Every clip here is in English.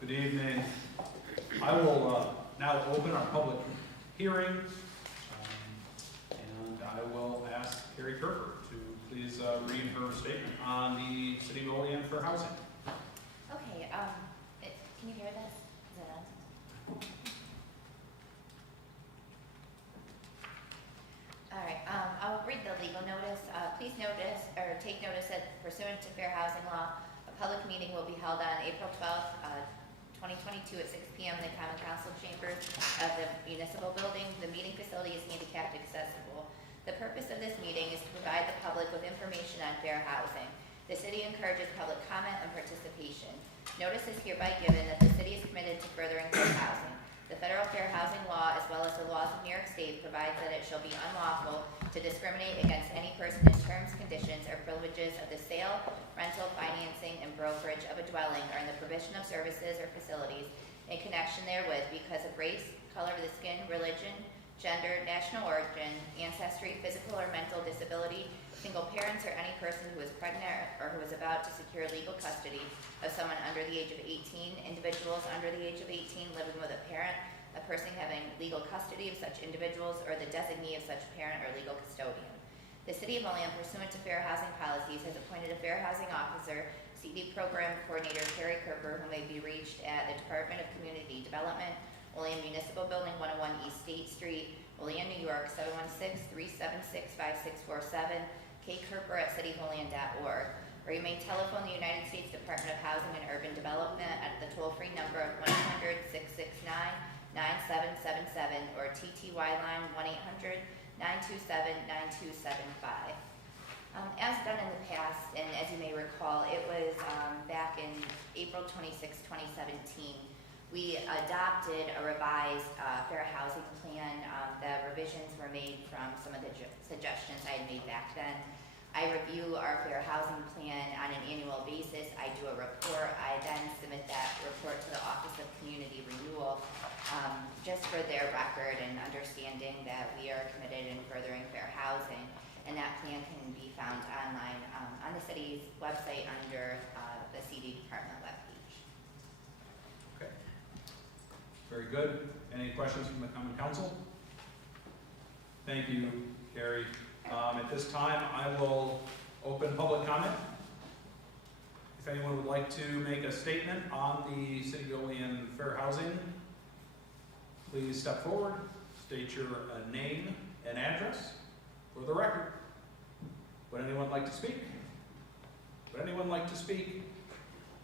Good evening. I will now open our public hearing, and I will ask Carrie Kerber to please read her statement on the City of Olean for housing. Okay, can you hear this? Is it on? All right, I'll read the legal notice. Please notice, or take notice that pursuant to fair housing law, a public meeting will be held on April 12th, 2022 at 6 p.m. in the Common Council chambers of the municipal building. The meeting facility is handicapped accessible. The purpose of this meeting is to provide the public with information on fair housing. The city encourages public comment and participation. Notice is hereby given that the city is committed to furthering fair housing. The federal fair housing law, as well as the laws of New York State, provides that it shall be unlawful to discriminate against any person in terms, conditions, or privileges of the sale, rental, financing, and brokerage of a dwelling or in the provision of services or facilities in connection therewith because of race, color of the skin, religion, gender, national origin, ancestry, physical or mental disability, single parents, or any person who is pregnant or who is about to secure legal custody of someone under the age of 18, individuals under the age of 18 living with a parent, a person having legal custody of such individuals, or the designee of such parent or legal custodian. The City of Olean, pursuant to fair housing policies, has appointed a fair housing officer, CD Program Coordinator Carrie Kerber, who may be reached at the Department of Community Development, Olean Municipal Building, 101 East State Street, Olean, New York, 716-376-5647, kkerber@cityofOlean.org. Or you may telephone the United States Department of Housing and Urban Development at the toll-free number of 1-800-669-9777 or TTY line 1-800-927-9275. As done in the past, and as you may recall, it was back in April 26, 2017, we adopted a revised fair housing plan. The revisions were made from some of the suggestions I had made back then. I review our fair housing plan on an annual basis. I do a report. I then submit that report to the Office of Community Renewal, just for their record and understanding that we are committed in furthering fair housing. And that plan can be found online on the city's website under the CD Department webpage. Okay. Very good. Any questions from the Common Council? Thank you, Carrie. At this time, I will open public comment. If anyone would like to make a statement on the City of Olean fair housing, please step forward, state your name and address for the record. Would anyone like to speak? Would anyone like to speak?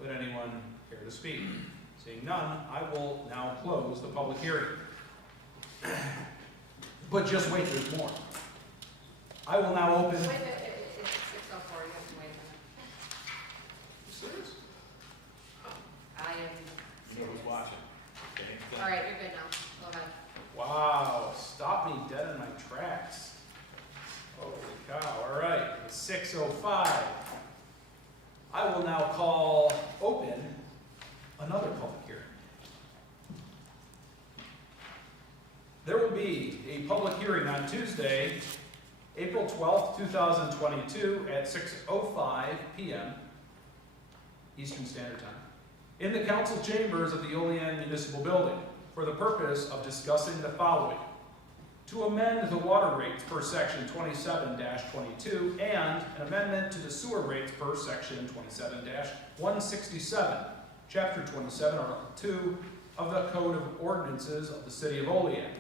Would anyone care to speak? Seeing none, I will now close the public hearing. But just wait, there's more. I will now open. Wait a minute, it's 6:04, you have to wait a minute. You serious? I am You know who's watching. Okay. All right, you're good now. Go ahead. Wow, stop me dead in my tracks. Holy cow, all right, it's 6:05. I will now call open another public hearing. There will be a public hearing on Tuesday, April 12th, 2022 at 6:05 p.m. Eastern Standard Time in the council chambers of the Olean Municipal Building for the purpose of discussing the following: to amend the water rates per section 27-22 and an amendment to the sewer rates per section 27-167, chapter 27, article 2 of the Code of Ordinances of the City of Olean.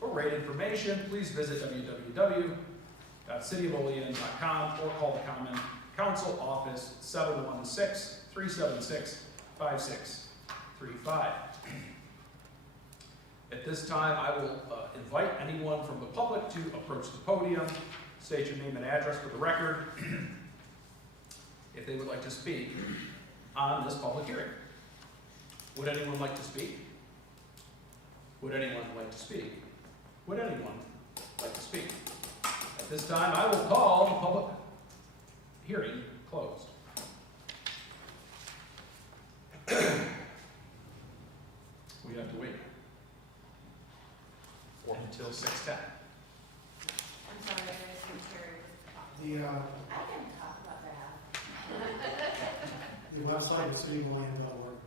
For rate information, please visit www.cityofolean.com or call the Common Council Office 716-376-5635. At this time, I will invite anyone from the public to approach the podium, state your name and address for the record, if they would like to speak on this public hearing. Would anyone like to speak? Would anyone like to speak? Would anyone like to speak? At this time, I will call the public hearing closed. We have to wait until 6:10. I'm sorry, I was confused. I can talk about that. The website is cityofolean.org.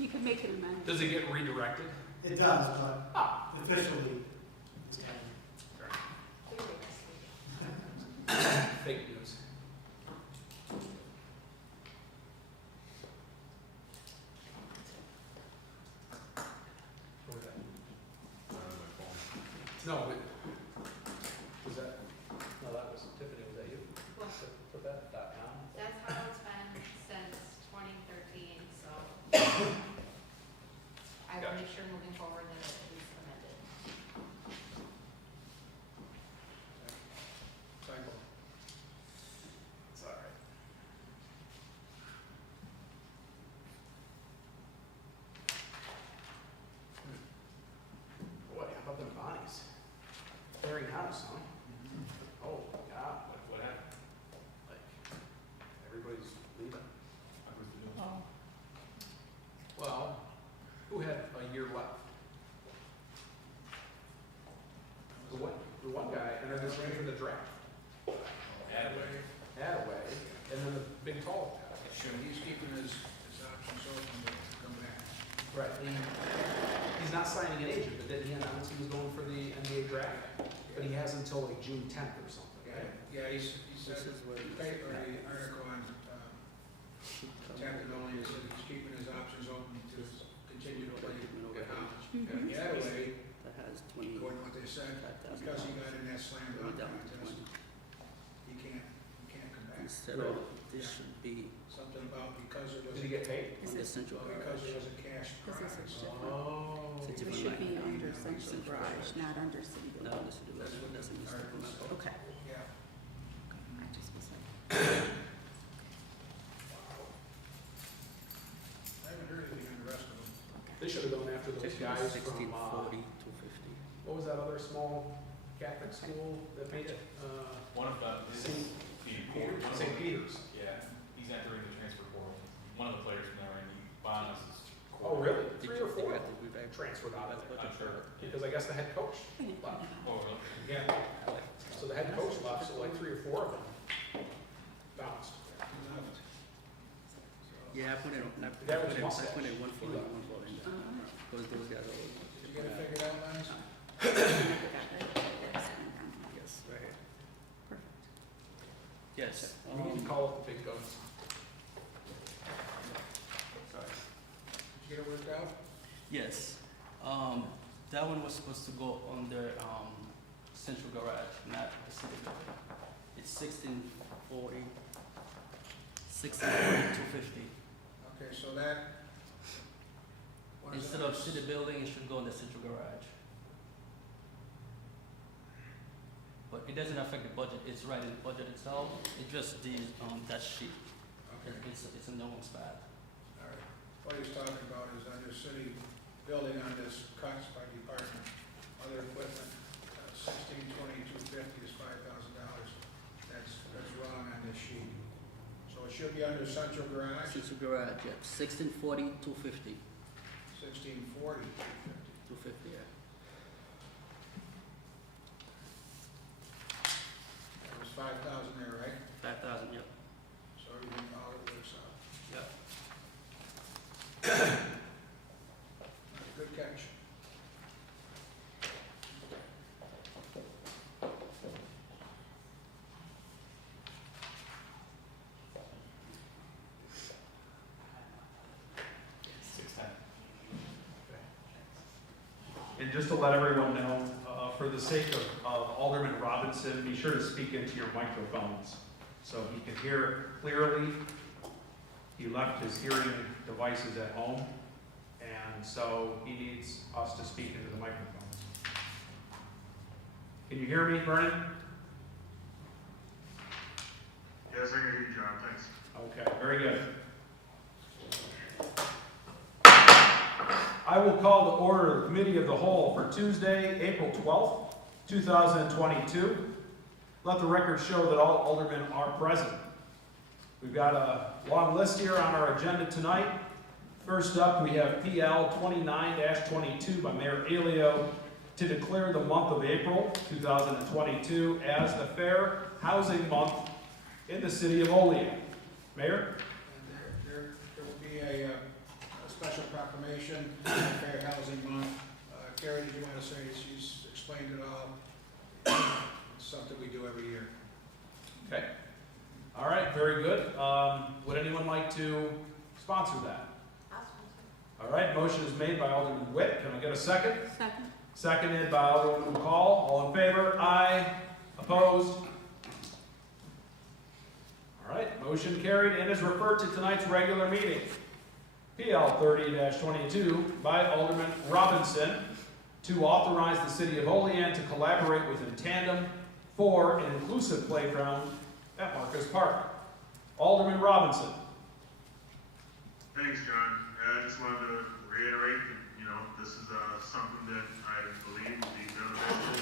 You could make an amendment. Does it get redirected? It does, but Ah, officially, fake news. What was that? No, was that, no, that was Tiffany, was that you? Well, Put that .com? that's how it's been since 2013, so I will make sure moving forward that it is amended. Typo. It's all right. Boy, how about them bodies? Clearing house, huh? Oh, God, what happened? Like, everybody's leaving. Oh. Well, who had a year left? The one guy entered this ring for the draft. Attaway, Attaway, and then the big tall guy. sure, he's keeping his options open to come back. Right. He's not signing an agent, but then he announced he was going for the NBA draft, but he has until like June 10th or something. Yeah, he said, the paper, the article on, Tappan only said he's keeping his options open to continue to play at college. Mhm. Attaway, That has 20, according to what they said, because he got in that slam dunk contest, he can't come back. instead of, this should be Something about because it was, Did he get paid? on the central because it garage. was a cash This is prize. a different, Oh. It's a it different should be line. under central garage, not under city No, building. this is the building, that's in the supplemental. Okay. Yeah. I just was like, I haven't heard anything on the rest of them. They should have gone after those It's guys from, 1640, 250. what was that other small Catholic school that made it? One of them is St. Peter's. St. Peter's. Yeah, he's entering the transfer portal. One of the players from there, and Bonas is. Oh, really? Did 3 you or think 4 I have to be back? transferred out of there. I'm sure. Because I guess the head coach left. Oh, really? Yeah. So the head coach left, so like 3 or 4 of them bounced. Yeah, I put it, I That put was it, I mustache. put it 140, 140. uh, Because those guys are all. Did you get it figured out, Lance? I forgot that. That's fine, fine. Yes, right here. Perfect. Yes. We need to call it the big guns. Did you get it worked out? Yes. That one was supposed to go under, central garage, not the city building. It's 1640, 250. Okay, so that. what is Instead it? of city building, it should go in the central garage. But it doesn't affect the budget, it's right in the budget itself, it's just these, that sheet, Okay, it's a no one's bad. all right. What he's talking about is under city building on this cuts by department, other equipment, 1620, 250 is $5,000. That's wrong on this sheet. So it should be under central garage, Central garage, yeah, 1640, 250, 1640, 250, yeah. That was 5,000 there, right? 5,000, yep. So everything, all it works out. Yep. Good catch. And just to let everyone know, for the sake of Alderman Robinson, be sure to speak into your microphones so he can hear clearly. He left his hearing devices at home, and so he needs us to speak into the microphones. Can you hear me, Vernon? Yes, I can hear you, John, thanks. Okay, very good. I will call the order of the Committee of the Whole for Tuesday, April 12th, 2022. Let the record show that all aldermen are present. We've got a long list here on our agenda tonight. First up, we have PL 29-22 by Mayor Alio to declare the month of April 2022 as the Fair Housing Month in the city of Olean. Mayor? And there will be a special proclamation, Fair Housing Month. Carrie, did you want to say, she's explained it all. It's something we do every year. Okay. All right, very good. Would anyone like to sponsor that? All right, motion is made by Alderman Witt. Can I get a second? Second. Seconded by Alderman McCall. All in favor? Aye. Opposed? All right, motion carried and is referred to tonight's regular meeting. PL 30-22 by Alderman Robinson to authorize the city of Olean to collaborate with In Tandem for an inclusive playground at Marcus Park. Alderman Robinson. Thanks, John. I just wanted to reiterate that, this is something that I believe will be beneficial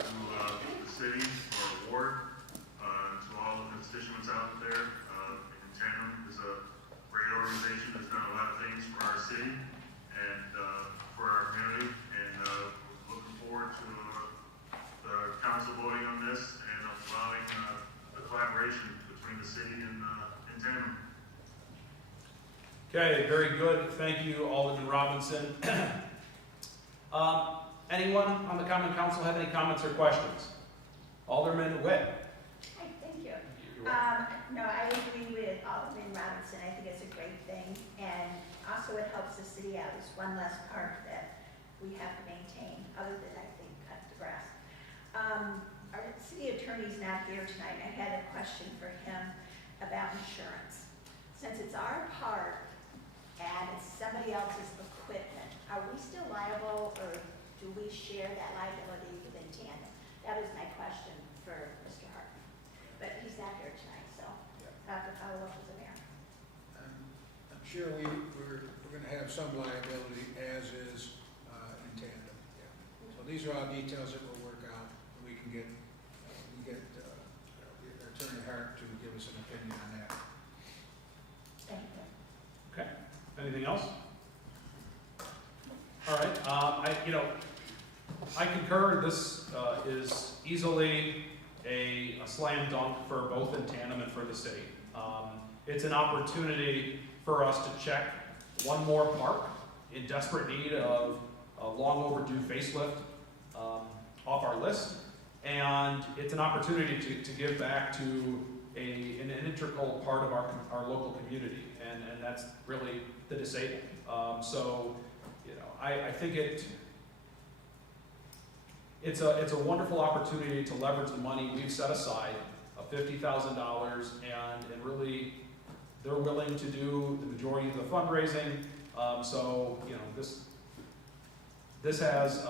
to the city, our ward, to all of the constituents out there. In Tandem is a great organization that's done a lot of things for our city and for our community. And looking forward to the council voting on this and allowing the collaboration between the city and In Tandem. Okay, very good. Thank you, Alderman Robinson. Anyone on the Common Council have any comments or questions? Alderman Witt. Hi, thank you. You're welcome. No, I agree with Alderman Robinson. I think it's a great thing. And also it helps the city out. It's one less park that we have to maintain, other than, I think, cut the grass. Our city attorney's not here tonight. I had a question for him about insurance. Since it's our park and it's somebody else's equipment, are we still liable, or do we share that liability with In Tandem? That was my question for Mr. Hartman. But he's not here tonight, so I'll have to follow up with the mayor. I'm sure we're going to have some liability, as is In Tandem. Yeah. So these are all details that we'll work out, and we can get Attorney Hart to give us an opinion on that. Thank you. Okay. Anything else? All right. I concur. This is easily a slam dunk for both In Tandem and for the city. It's an opportunity for us to check one more park in desperate need of a long overdue facelift off our list, and it's an opportunity to give back to an integral part of our local community, and that's really the disabled. I think it's a wonderful opportunity to leverage the money we've set aside of $50,000, and really they're willing to do the majority of the fundraising. This has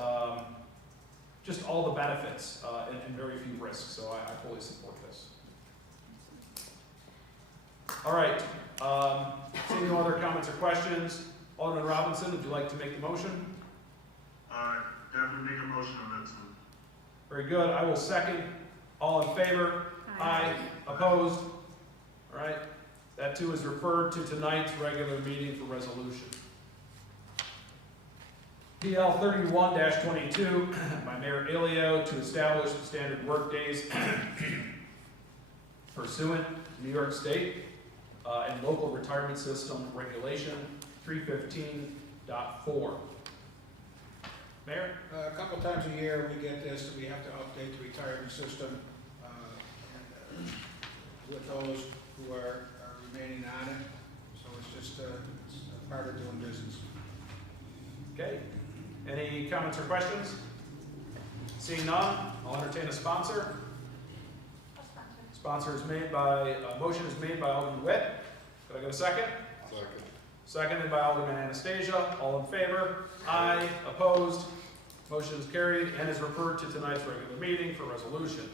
just all the benefits and very few risks. So I fully support this. All right. Seeing no other comments or questions, Alderman Robinson, would you like to make the motion? Definitely make a motion on that, one. Very good. I will second. All in favor? Aye. Opposed? All right. That too is referred to tonight's regular meeting for resolution. PL 31-22 by Mayor Ilio to establish the standard work days pursuant to New York State and local retirement system regulation 315.4. Mayor? A couple times a year, we get this, we have to update the retirement system with those who are remaining on it. So it's just it's a part of doing business. Okay. Any comments or questions? Seeing none, I'll entertain a sponsor. Sponsor is made by, motion is made by Alderman Witt. Could I get a second? Second. Seconded by Alderman Anastasia. All in favor? Aye. Opposed? Motion is carried and is referred to tonight's regular meeting for resolution.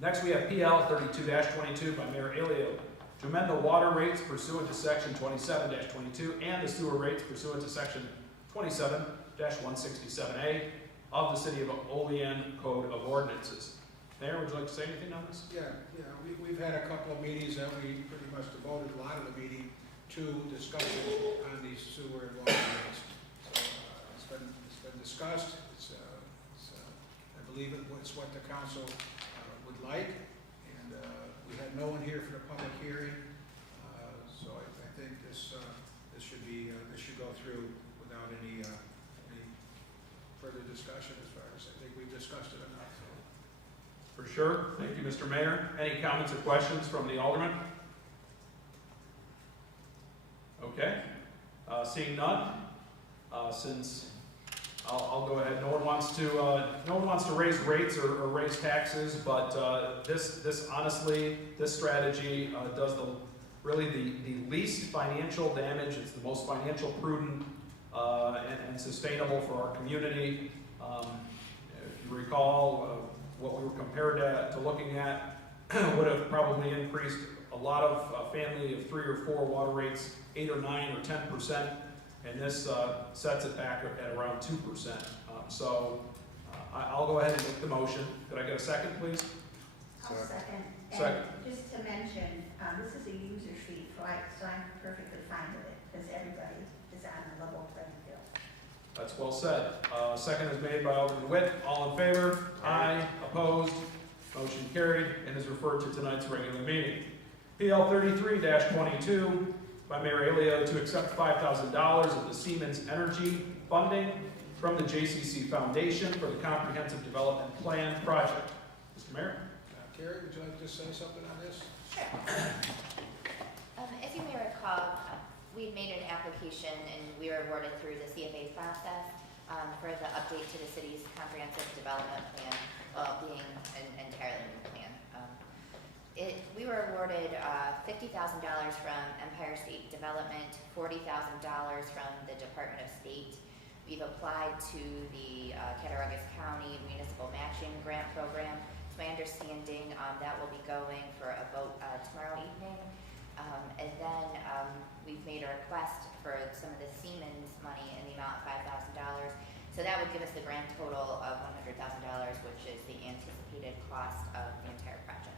Next, we have PL 32-22 by Mayor Ilio to amend the water rates pursuant to section 27-22 and the sewer rates pursuant to section 27-167A of the City of Olean Code of Ordinances. Mayor, would you like to say anything on this? Yeah, we've had a couple of meetings that we pretty much devoted a lot of the meeting to discussion on these sewer and water rates. So it's been discussed. I believe it's what the council would like, and we had no one here for the public hearing, so I think this should go through without any further discussion as far as, I think we've discussed it enough, so. For sure. Thank you, Mr. Mayor. Any comments or questions from the alderman? Okay. Seeing none, since I'll go ahead. No one wants to raise rates or raise taxes, but this honestly, this strategy does really the least financial damage. It's the most financial prudent and sustainable for our community. If you recall, what we were compared to looking at would have probably increased a lot of family of 3 or 4 water rates 8 or 9 or 10%, and this sets it back at around 2%. I'll go ahead and make the motion. Could I get a second, please? I'll second. Second. And just to mention, this is a user fee, right? So I'm perfectly fine with it, because everybody is on a level playing field. That's well said. Second is made by Alderman Witt. All in favor? Aye. Opposed? Motion carried and is referred to tonight's regular meeting. PL 33-22 by Mayor Alio to accept $5,000 of the Siemens Energy funding from the JCC Foundation for the Comprehensive Development Plan project. Mr. Mayor? Carrie, would you like to say something on this? Sure. As you may recall, we made an application and we were awarded through the CFA process for the update to the city's comprehensive development plan, being an entirely new plan. We were awarded $50,000 from Empire State Development, $40,000 from the Department of State. We've applied to the Cattaraugus County Municipal Matching Grant Program. It's my understanding that will be going for a vote tomorrow evening. And then we've made a request for some of the Siemens money in the amount of $5,000. So that would give us the grand total of $100,000, which is the anticipated cost of the entire project.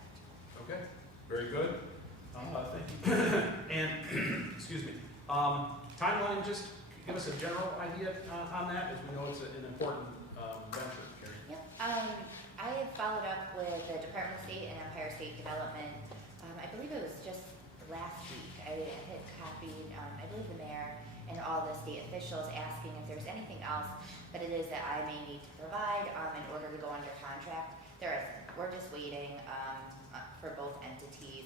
Okay, very good. Thank you. And, excuse me, timeline, just give us a general idea on that, as we know it's an important venture, Carrie. Yep. I have followed up with the Department of State and Empire State Development. I believe it was just last week. I had copied, I believe the mayor and all the state officials asking if there's anything else that it is that I may need to provide in order to go under contract. There isn't. We're just waiting for both entities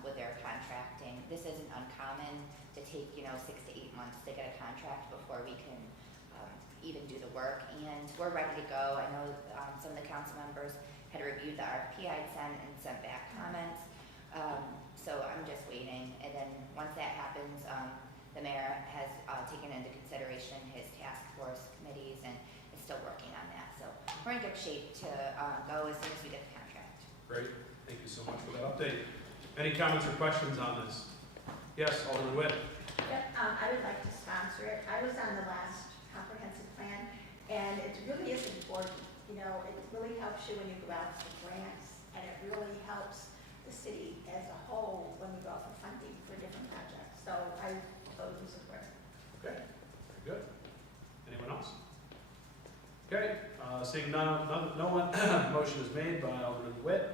with their contracting. This isn't uncommon to take 6 to 8 months to get a contract before we can even do the work, and we're ready to go. I know some of the council members had reviewed the RFP I'd sent back comments, so I'm just waiting. And then once that happens, the mayor has taken into consideration his task force committees and is still working on that. So we're in good shape to go as soon as we get the contract. Great, thank you so much for that update. Any comments or questions on this? Yes, Alderman Witt. Yep, I would like to sponsor it. I was on the last comprehensive plan, and it really is important. It really helps you when you go out for grants, and it really helps the city as a whole when we go out for funding for different projects. So I totally support it. Okay, very good. Anyone else? Okay, seeing no one, motion is made by Alderman Witt.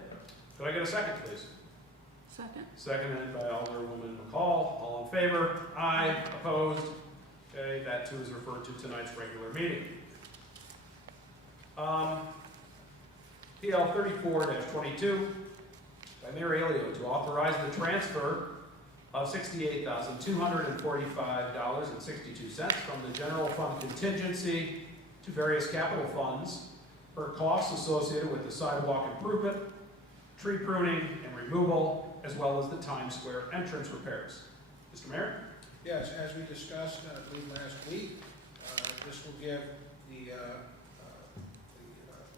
Could I get a second, please? Second. Seconded by Alderwoman McCall. All in favor? Aye. Opposed? Okay, that too is referred to tonight's regular meeting. PL 34-22 by Mayor Alio to authorize the transfer of $68,245.62 from the general fund contingency to various capital funds for costs associated with the sidewalk improvement, tree pruning and removal, as well as the Times Square entrance repairs. Mr. Mayor? Yes, as we discussed, I believe last week, this will give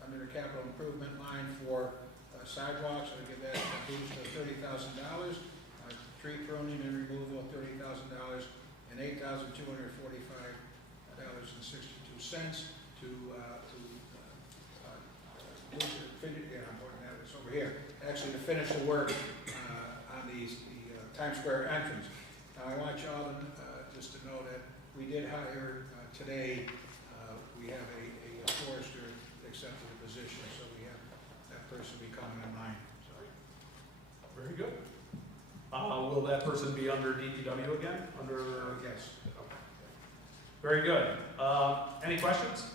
under the capital improvement line for sidewalks, it'll give that a boost of $30,000, tree pruning and removal of $30,000, and $8,245.62 to over here, actually to finish the work on the Times Square entrance. Now, I want you all to just to know that we did hire today, we have a forester accepted the position, so we have that person be coming in line. So. Very good. Will that person be under DPW again, under? Yes. Very good. Any questions?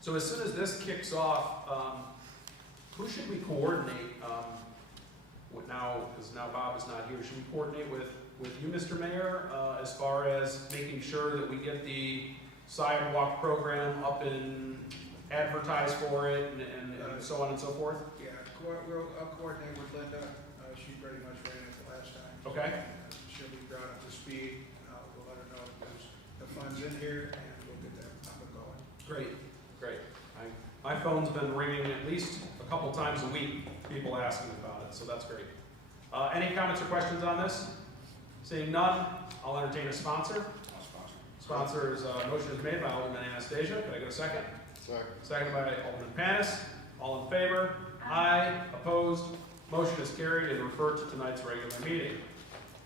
So as soon as this kicks off, who should we coordinate, with now, because now Bob is not here, should we coordinate with you, Mr. Mayor, as far as making sure that we get the sidewalk program up and advertise for it and so on and so forth? Yeah, I'll coordinate with Linda. She pretty much ran it the last time. Okay. She'll be brought up to speed. We'll let her know if there's the funds in here, and we'll get that up and going. Great, great. My phone's been ringing at least a couple times a week, people asking about it, so that's great. Any comments or questions on this? Seeing none, I'll entertain a sponsor. Sponsor's motion is made by Alderman Anastasia. Could I get a second? Second. Seconded by Alderman Panis. All in favor? Aye. Opposed? Motion is carried and referred to tonight's regular meeting.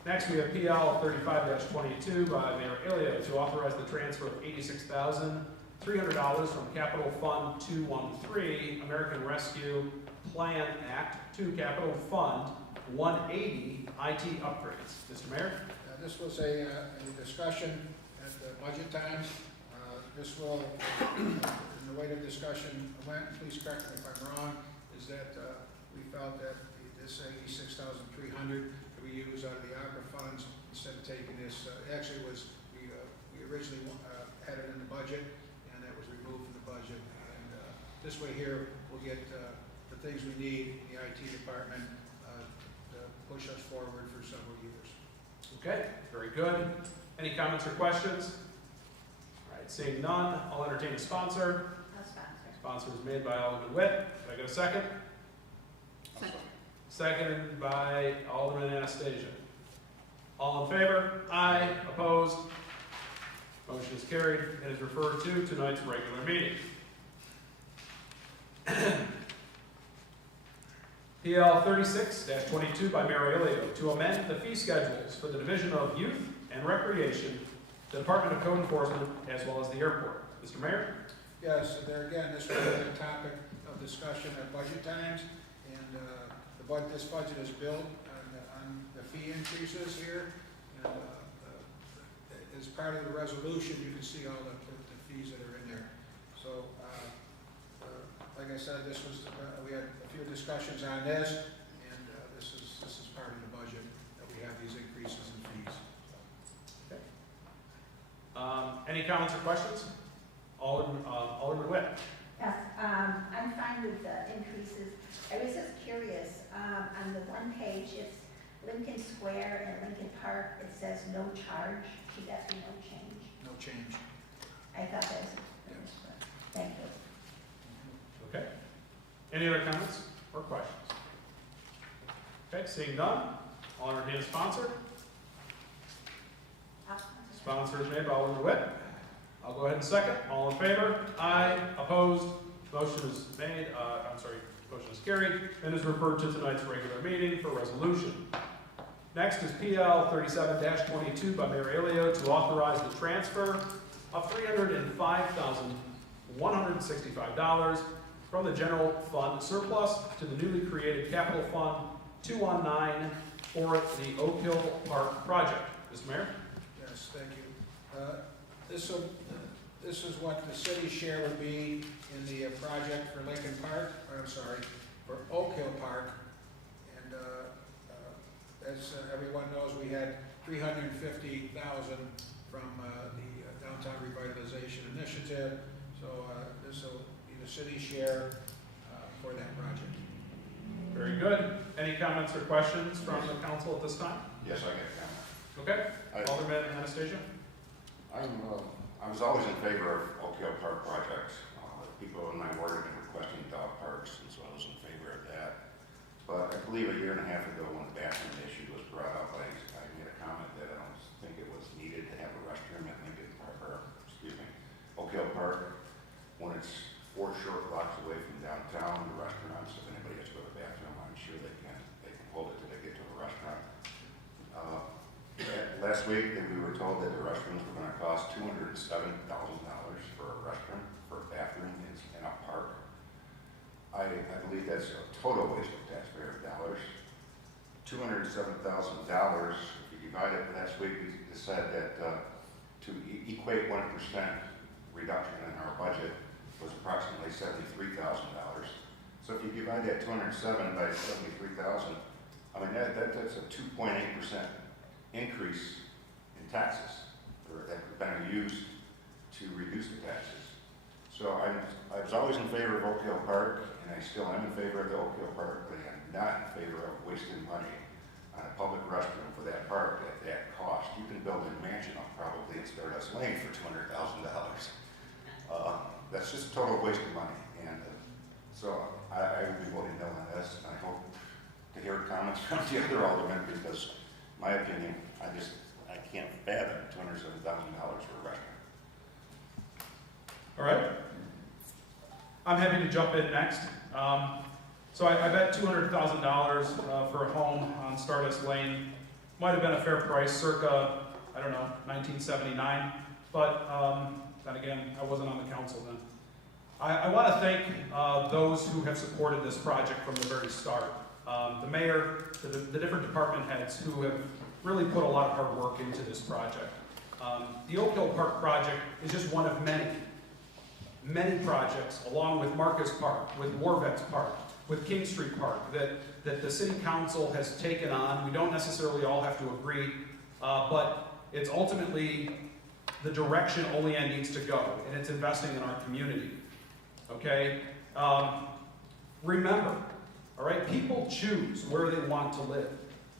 Next, we have PL 35-22 by Mayor Ilio to authorize the transfer of $86,300 from Capital Fund 213, American Rescue Plan Act, to Capital Fund 180, IT upgrades. Mr. Mayor? This was a discussion at the budget times. This will, in the way the discussion went, please correct me if I'm wrong, is that we felt that this $86,300 could be used out of the ARPA funds instead of taking this. Actually, was we originally had it in the budget, and that was removed from the budget. And this way here, we'll get the things we need in the IT department to push us forward for several years. Okay, very good. Any comments or questions? All right, seeing none, I'll entertain a sponsor. I'll sponsor. Sponsor is made by Alderman Witt. Can I get a second? Second. Seconded by Alderman Anastasia. All in favor? Aye. Opposed? Motion is carried and is referred to tonight's regular meeting. PL 36-22 by Mayor Ilio to amend the fee schedules for the Division of Youth and Recreation, the Department of Code Enforcement, as well as the airport. Mr. Mayor? Yes, there again, this was a topic of discussion at budget times, and this budget is built on the fee increases here. And as part of the resolution, you can see all the fees that are in there. So, like I said, this was we had a few discussions on this, and this is part of the budget that we have these increases in fees. Okay. Any comments or questions? Alderman Witt. Yes, I'm fine with the increases. I was just curious, on the one page, it's Lincoln Square and Lincoln Park, it says no charge. Should that be no change? No change. I thought that was, thank you. Okay. Any other comments or questions? Okay, seeing none, I'll entertain a sponsor. I'll sponsor. Sponsor is made by Alderman Witt. I'll go ahead and second. All in favor? Aye. Opposed? Motion is made, motion is carried and is referred to tonight's regular meeting for resolution. Next is PL 37-22 by Mayor Ilio to authorize the transfer of $305,165 from the general fund surplus to the newly created Capital Fund 219 for the Oak Hill Park project. Mr. Mayor? Yes, thank you. This is what the city's share would be in the project for Lincoln Park, for Oak Hill Park. And as everyone knows, we had $350,000 from the Downtown Revitalization Initiative. So this will be the city's share for that project. Very good. Any comments or questions from the council at this time? Yes, I get that. Okay. Alderman Anastasia? I was always in favor of Oak Hill Park projects. People in my ward have been requesting dog parks, and so I was in favor of that. But I believe a year and a half ago, when the bathroom issue was brought up, I made a comment that I don't think it was needed to have a restroom at Lincoln Park, Oak Hill Park. When it's 4 short blocks away from downtown, the restaurants, if anybody has to go to the bathroom, I'm sure they can hold it till they get to a restaurant. Last week, we were told that the restrooms were going to cost $207,000 for a restroom, for a bathroom in a park. I believe that's a total waste of taxpayer dollars. $207,000. If you divide it, last week we said that to equate 1% reduction in our budget was approximately $73,000. So if you divide that 207 by 73,000, I mean, that's a 2.8% increase in taxes, or that are used to reduce the taxes. So I was always in favor of Oak Hill Park, and I still am in favor of the Oak Hill Park, but I'm not in favor of wasting money on a public restroom for that park at that cost. You can build a mansion up probably in Stardust Lane for $200,000. That's just a total waste of money. And so I will be voting no on this, and I hope to hear comments from the other aldermen, because my opinion, I can't fathom $207,000 for a restaurant. All right. I'm happy to jump in next. So I bet $200,000 for a home on Stardust Lane might have been a fair price, circa, I don't know, 1979. But then again, I wasn't on the council then. I want to thank those who have supported this project from the very start. The mayor, the different department heads who have really put a lot of hard work into this project. The Oak Hill Park project is just one of many projects, along with Marcus Park, with Warvets Park, with King Street Park, that the city council has taken on. We don't necessarily all have to agree, but it's ultimately the direction Olean needs to go, and it's investing in our community. Okay? Remember, all right, people choose where they want to live.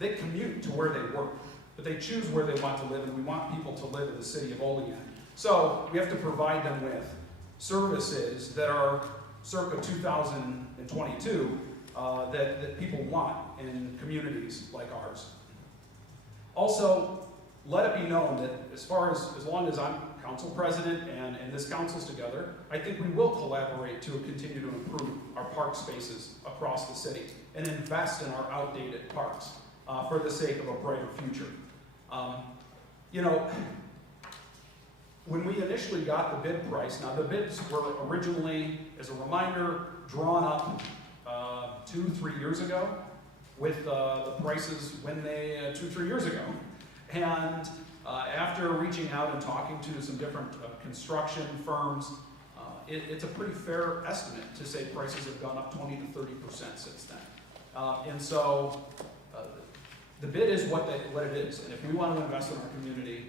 They commute to where they work, but they choose where they want to live, and we want people to live in the city of Olean. So we have to provide them with services that are circa 2022 that people want in communities like ours. Also, let it be known that as long as I'm council president and this council's together, I think we will collaborate to continue to improve our park spaces across the city and invest in our outdated parks for the sake of a brighter future. You know, when we initially got the bid price, now the bids were originally, as a reminder, drawn up 2-3 years ago with the prices when they, 2-3 years ago. And after reaching out and talking to some different construction firms, it's a pretty fair estimate to say prices have gone up 20 to 30% since then. And so the bid is what it is. And if we want to invest in our community,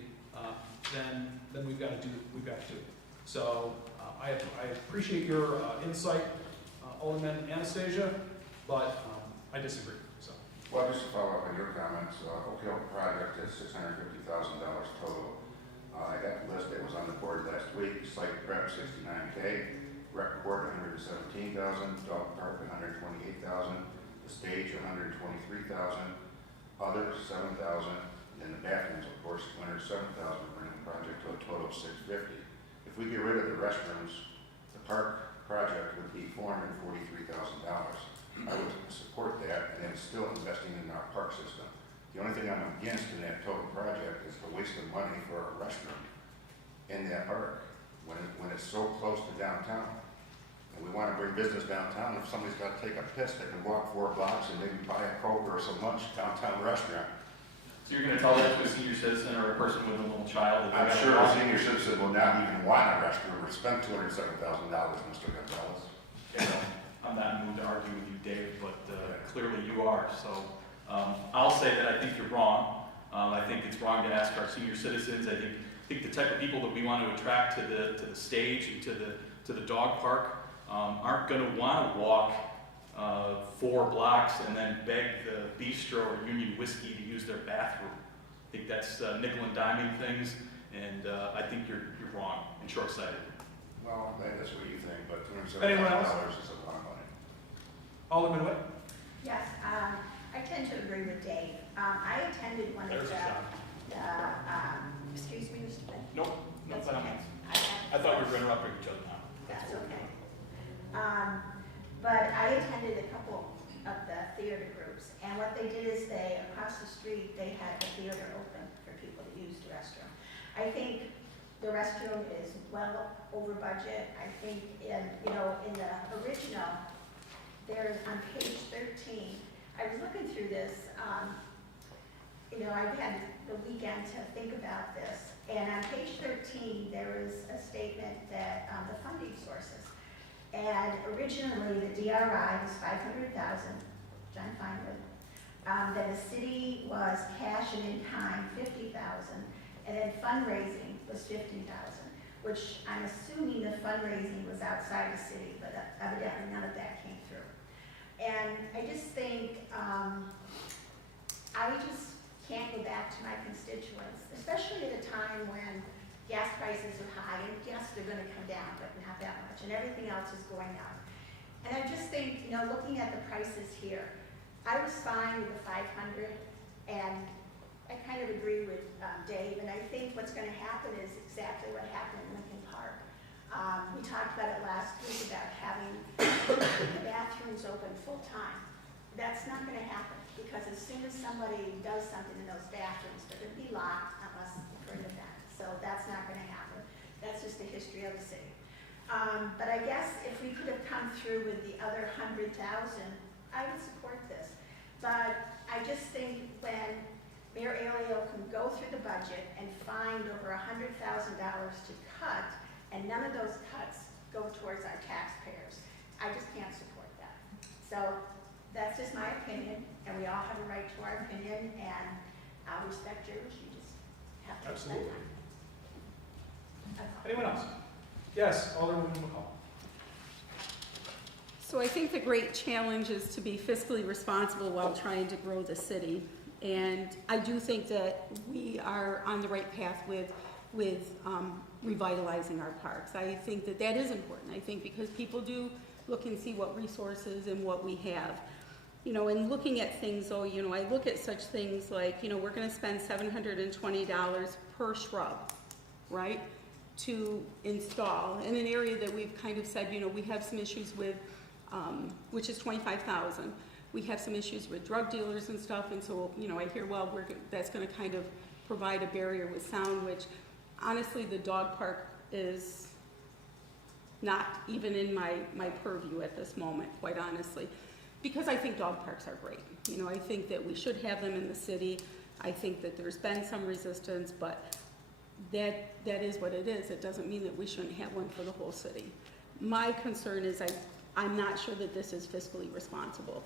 then we've got to do. So I appreciate your insight, Alderman Anastasia, but I disagree. So. Well, just to follow up on your comments, Oak Hill project is $650,000 total. I got the list that was on the board last week. Site prep $69K, rec court $117,000, dog park $128,000, the stage $123,000, others $7,000, and the bathrooms, of course, $207,000, bringing the project to a total of $650,000. If we get rid of the restrooms, the park project would be $443,000. I would support that, and it's still investing in our park system. The only thing I'm against in that total project is the waste of money for a restroom in that park when it's so close to downtown. And we want to bring business downtown. If somebody's got to take a piss, they can walk 4 blocks and maybe buy a Coke or some lunch downtown restaurant. So you're gonna tell that to a senior citizen or a person with a little child? that I'm they sure a gotta senior citizen will not even want a restroom or spend $207,000, Mr. Gonzalez. walk? I'm not in the mood to argue with you, Dave, but clearly you are. So I'll say that I think you're wrong. I think it's wrong to ask our senior citizens. I think the type of people that we want to attract to the stage and to the dog park aren't going to want to walk 4 blocks and then beg the bistro or Union Whiskey to use their bathroom. I think that's nickel and diming things, and I think you're wrong and short-sighted. Well, that's what you think, but Anyone else? $207,000 is a lot of money. Alderman Witt? Yes, I tend to agree with Dave. I attended one of There's a shot. excuse me, Mr. Finn? Nope, no That's okay. comments. I thought we were interrupting each other now. That's okay. But I attended a couple of the theater groups, and what they did is across the street, they had the theater open for people to use the restroom. I think the restroom is well over budget. I think in the original, there's on page 13, I was looking through this, you know, I've had the weekend to think about this, and on page 13, there is a statement that, the funding sources. And originally, the DRI was 500,000, which I'm fine with. Then the city was cash and in kind, 50,000, and then fundraising was 50,000, which I'm assuming the fundraising was outside the city, but evidently none of that came through. And I just think, I just can't go back to my constituents, especially at a time when gas prices are high, and yes, they're gonna come down, but not that much, and everything else is going up. And I just think, you know, looking at the prices here, I was fine with the 500, and I kind of agree with Dave, and I think what's gonna happen is exactly what happened in Lincoln Park. We talked about it last week about having the bathrooms open full-time. That's not gonna happen, because as soon as somebody does something in those bathrooms, they're gonna be locked unless for an event. So that's not gonna happen. That's just the history of the city. But I guess if we could have come through with the other 100,000, I would support this. But I just think when Mayor Alio can go through the budget and find over $100,000 to cut, and none of those cuts go towards our taxpayers, I just can't support that. So that's just my opinion, and we all have a right to our opinion, and I'll respect yours. You just have to respect Absolutely. mine. That's all. Anyone else? Yes, Alderwoman McCall. So I think the great challenge is to be fiscally responsible while trying to grow the city. And I do think that we are on the right path with revitalizing our parks. I think that that is important. I think because people do look and see what resources and what we have. You know, and looking at things, though, you know, I look at such things like, you know, we're gonna spend $720 per shrub, right? To install in an area that we've kind of said, you know, we have some issues with, which is 25,000. We have some issues with drug dealers and stuff, and so, you know, I hear, well, that's gonna kind of provide a barrier with sound, which honestly, the dog park is not even in my purview at this moment, quite honestly, because I think dog parks are great. You know, I think that we should have them in the city. I think that there's been some resistance, but that is what it is. It doesn't mean that we shouldn't have one for the whole city. My concern is I'm not sure that this is fiscally responsible,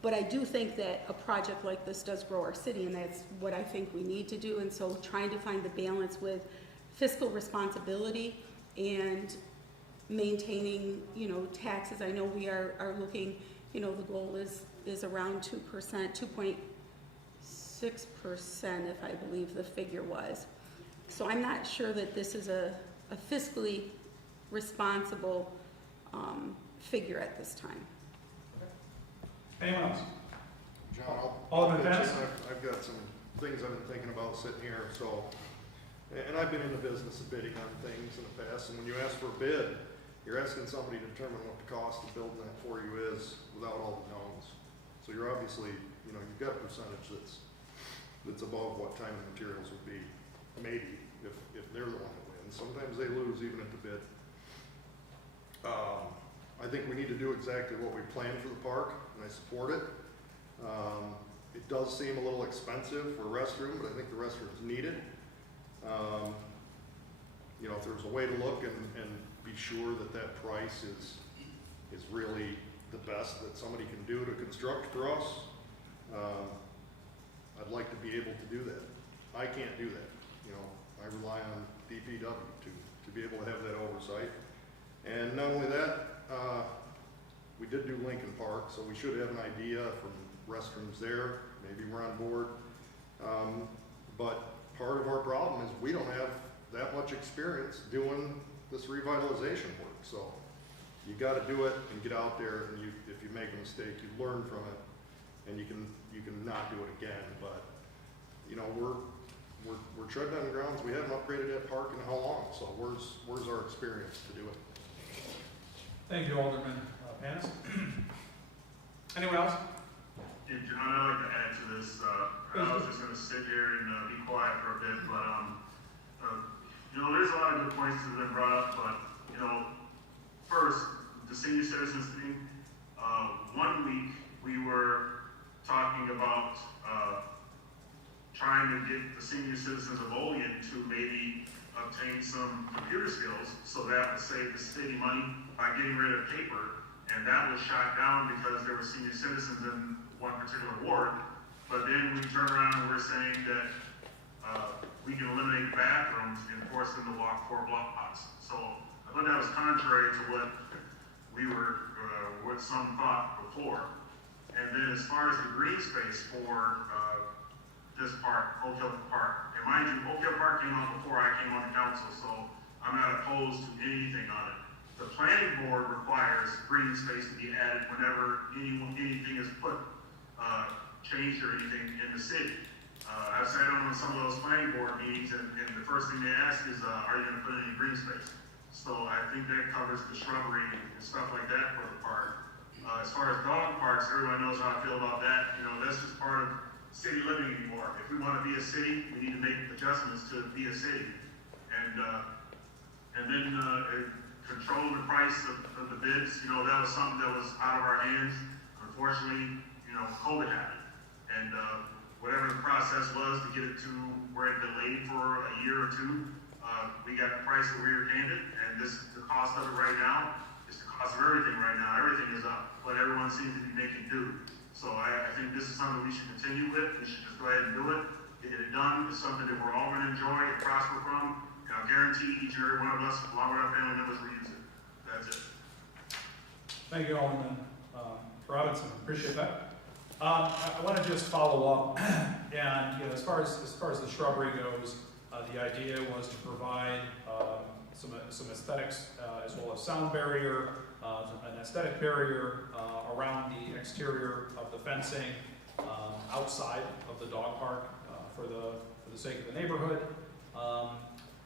but I do think that a project like this does grow our city, and that's what I think we need to do. And so trying to find the balance with fiscal responsibility and maintaining, you know, taxes. I know we are looking, you know, the goal is around 2%, 2.6%, if I believe the figure was. So I'm not sure that this is a fiscally responsible figure at this time. Anyone else? John, Alderman Pettis? I've got some things I've been thinking about sitting here, so, and I've been in the business of bidding on things in the past, and when you ask for a bid, you're asking somebody to determine what the cost of building that for you is without all the knowns. So you're obviously, you know, you've got a percentage that's above what time and materials would be, maybe, if they're the one that wins. Sometimes they lose even at the bid. I think we need to do exactly what we planned for the park, and I support it. It does seem a little expensive for a restroom, but I think the restroom's needed. You know, if there's a way to look and be sure that price is really the best that somebody can do to construct for us, I'd like to be able to do that. I can't do that. You know, I rely on DPW to be able to have that oversight. And not only that, we did do Lincoln Park, so we should have an idea from restrooms there. Maybe we're on board. But part of our problem is we don't have that much experience doing this revitalization work. So you got to do it and get out there, and if you make a mistake, you learn from it, and you can not do it again. But you know, we're treading on grounds. We haven't upgraded that park in how long? So where's our experience to do it? Thank you, Alderman Panis. Anyone else? Yeah, John, I'd like to add to this. I was just going to sit here and be quiet for a bit, but you know, there's a lot of good points that have been brought up. But you know, first, the senior citizens thing. 1 week we were talking talking about, trying to get the senior citizens of Olean to maybe obtain some computer skills, so that would save the city money by getting rid of paper. And that was shot down because there were senior citizens in one particular ward. But then we turned around and we're saying that we can eliminate bathrooms and force them to walk 4 blocks. So I thought that was contrary to what we were, what some thought before. And then as far as the green space for this park, Oak Hill Park, and mind you, Oak Hill Park came on before I came on the council, so I'm not opposed to anything on it. The planning board requires green space to be added whenever anything is put, changed or anything in the city. I've sat on some of those planning board meetings, and the first thing they ask is, are you gonna put any green space? So I think that covers the shrubbery and stuff like that for the park. As far as dog parks, everyone knows how I feel about that. You know, that's just part of city living anymore. If we wanna be a city, we need to make adjustments to be a city. And then control the price of the bids. You know, that was something that was out of our hands. Unfortunately, you know, COVID happened. And whatever the process was to get it to where it delayed for a year or two, we got the price that we were handed, and this is the cost of it right now. It's the cost of everything right now. Everything is up, but everyone seems to be making do. So I think this is something we should continue with. We should just go ahead and do it, get it done. It's something that we're all going to enjoy and prosper from. And I'll guarantee each and every one of us, along with our family members, will use it. That's it. Thank you, Alderman Robinson. Appreciate that. I want to just follow up, and you know, as far as the shrubbery goes, the idea was to provide some aesthetics as well as sound barrier, an aesthetic barrier around the exterior of the fencing, outside of the dog park for the sake of the neighborhood.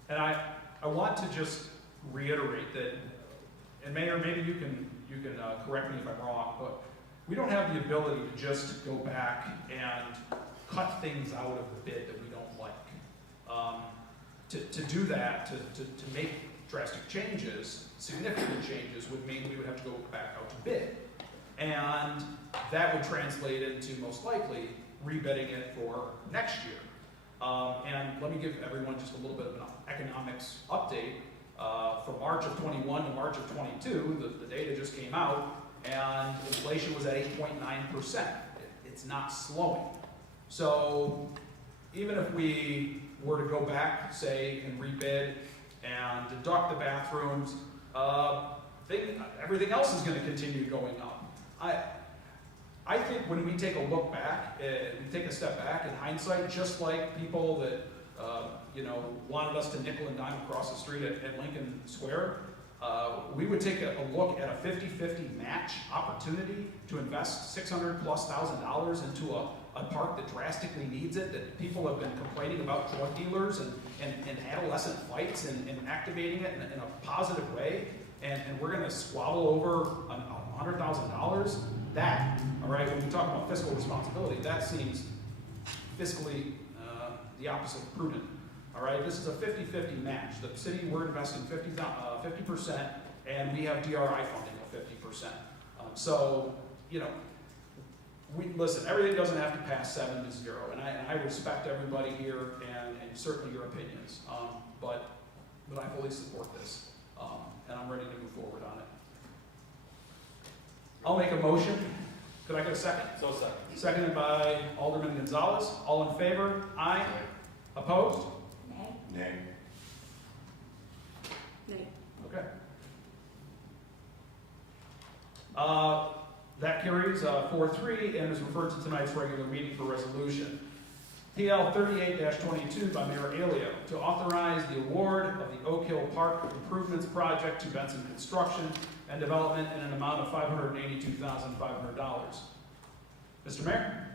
And I want to just reiterate that, and Mayor, maybe you can correct me if I'm wrong, but we don't have the ability to just go back and cut things out of the bid that we don't like. To do that, to make drastic changes, significant changes, would mean we would have to go back out to bid. And that would translate into, most likely, rebidding it for next year. And let me give everyone just a little bit of an economics update. From March of 21 to March of 22, the data just came out, and inflation was at 8.9%. It's not slowing. So even if we were to go back, say, and rebid and deduct the bathrooms, everything else is going to continue going up. I think when we take a look back, we take a step back in hindsight, just like people that wanted us to nickel and dime across the street at Lincoln Square, we would take a look at a 50-50 match opportunity to invest $600,000+ into a park that drastically needs it, that people have been complaining about drug dealers and adolescent fights and activating it in a positive way, and we're going to squabble over $100,000. That, all right, when we talk about fiscal responsibility, that seems fiscally the opposite of prudent. All right, this is a 50-50 match. The city, we're investing 50%, and we have DRI funding of 50%. So, you know, listen, everything doesn't have to pass 7 to 0, and I respect everybody here and certainly your opinions, but I fully support this, and I'm ready to move forward on it. I'll make a motion. Could I get a second? So second. Seconded by Alderman Gonzalez. All in favor? Aye. Opposed? Nay? Nay. Nay. Okay. That carries 4-3 and is referred to tonight's regular meeting for resolution. PL 38-22 by Mayor Alio to authorize the award of the Oak Hill Park Improvements Project to Benson Construction and Development in an amount of $582,500. Mr. Mayor?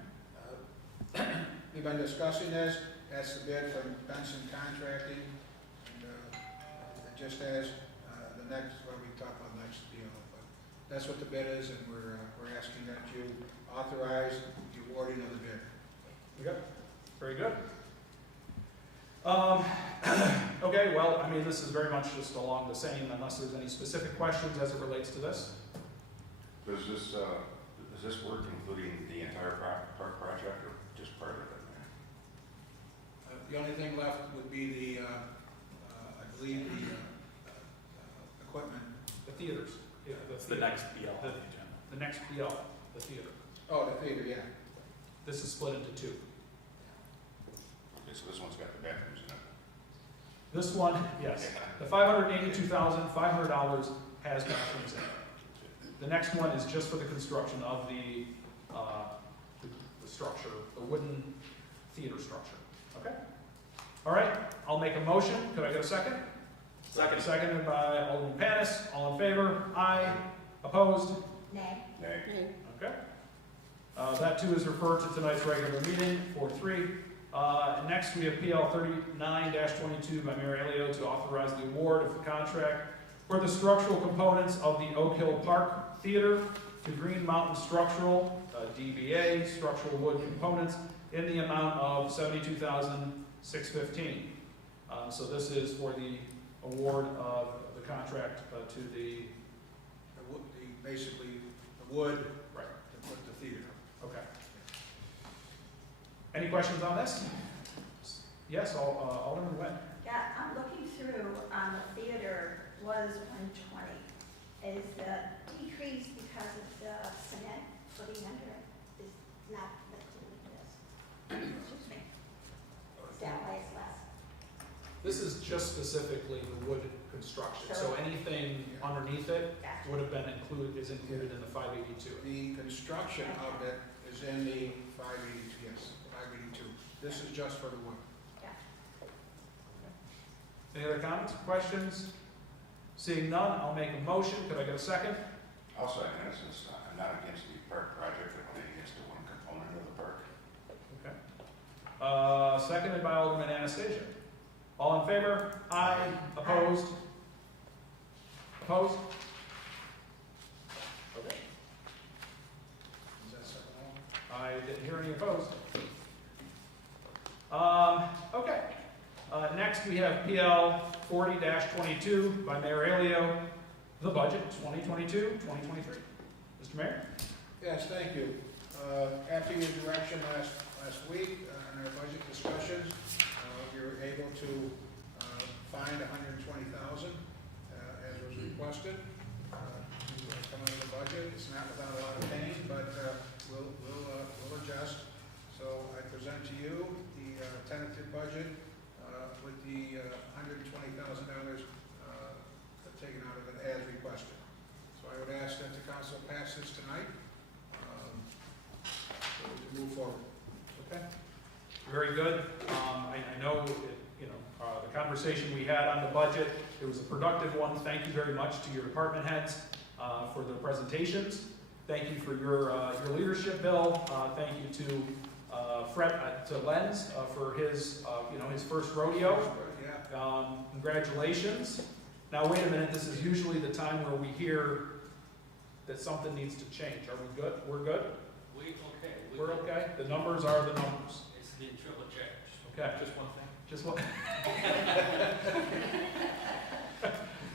We've been discussing this. That's the bid from Benson Contracting. And it just has the next, what we talk about next deal. But that's what the bid is, and we're asking that you authorize the awarding of the bid. Okay. Very good. Okay, well, I mean, this is very much just along the same, unless there's any specific questions as it relates to this. Does this Is this work including the entire park project or just part of it? The only thing left would be the, I believe, the equipment. The theaters. Yeah, It's the next BL on the agenda. The next BL, the theater. Oh, the theater, yeah. This is split into two. Okay, so this one's got the bathrooms in it. This one, yes, the $582,500 has bathrooms in it. The next one is just for the construction of the structure, the wooden theater structure. Okay? All right, I'll make a motion. Could I get a second? Second. Seconded by Alderman Panis. All in favor? Aye. Opposed? Nay. Nay. Okay. That too is referred to tonight's regular meeting, 4-3. Next, we have PL 39-22 by Mayor Elio to authorize the award of the contract for the structural components of the Oak Hill Park Theater to Green Mountain Structural, DBA, structural wood components in the amount of $72,615. So this is for the award of the contract to the, Basically, the wood. right, To put the theater. okay. Any questions on this? Yes, Alderman Webb. Yeah, I'm looking through, the theater was 120. Is the decrease because of the cement putting under it is not included in this? Excuse me. Is that why it's less? This is just specifically the wood construction, so anything underneath it Gotcha. would have been included in the 582. The construction of it is in the 582, yes, 582. This is just for the wood. Any other comments, questions? Seeing none, I'll make a motion. Could I get a second? I'll second it, since I'm not against the park project, but only against the one component of the park. Okay. Seconded by Alderman Anastasia. All in favor? Aye. Opposed? Opposed? Okay. Is that second one? I didn't hear any opposed. Okay. Next, we have PL 40-22 by Mayor Elio, the budget 2022-2023. Mr. Mayor? Yes, thank you. After your direction last week in our budget discussions, we were able to find $120,000 as was requested to come out of the budget. It's not without a lot of pain, but we'll adjust. So I present to you the tentative budget with the $120,000 taken out of it as requested. So I would ask that the council pass this tonight so we can move forward. Okay. Very good. I know, the conversation we had on the budget, it was a productive one. Thank you very much to your department heads for their presentations. Thank you for your leadership, Bill. Thank you to Fred, to Lenz for his, his first rodeo. Yeah. Congratulations. Now, wait a minute. This is usually the time where we hear that something needs to change. Are we good? We're good? We're okay? The numbers are the numbers. It's been triple checked. Okay. Just one thing. Just what?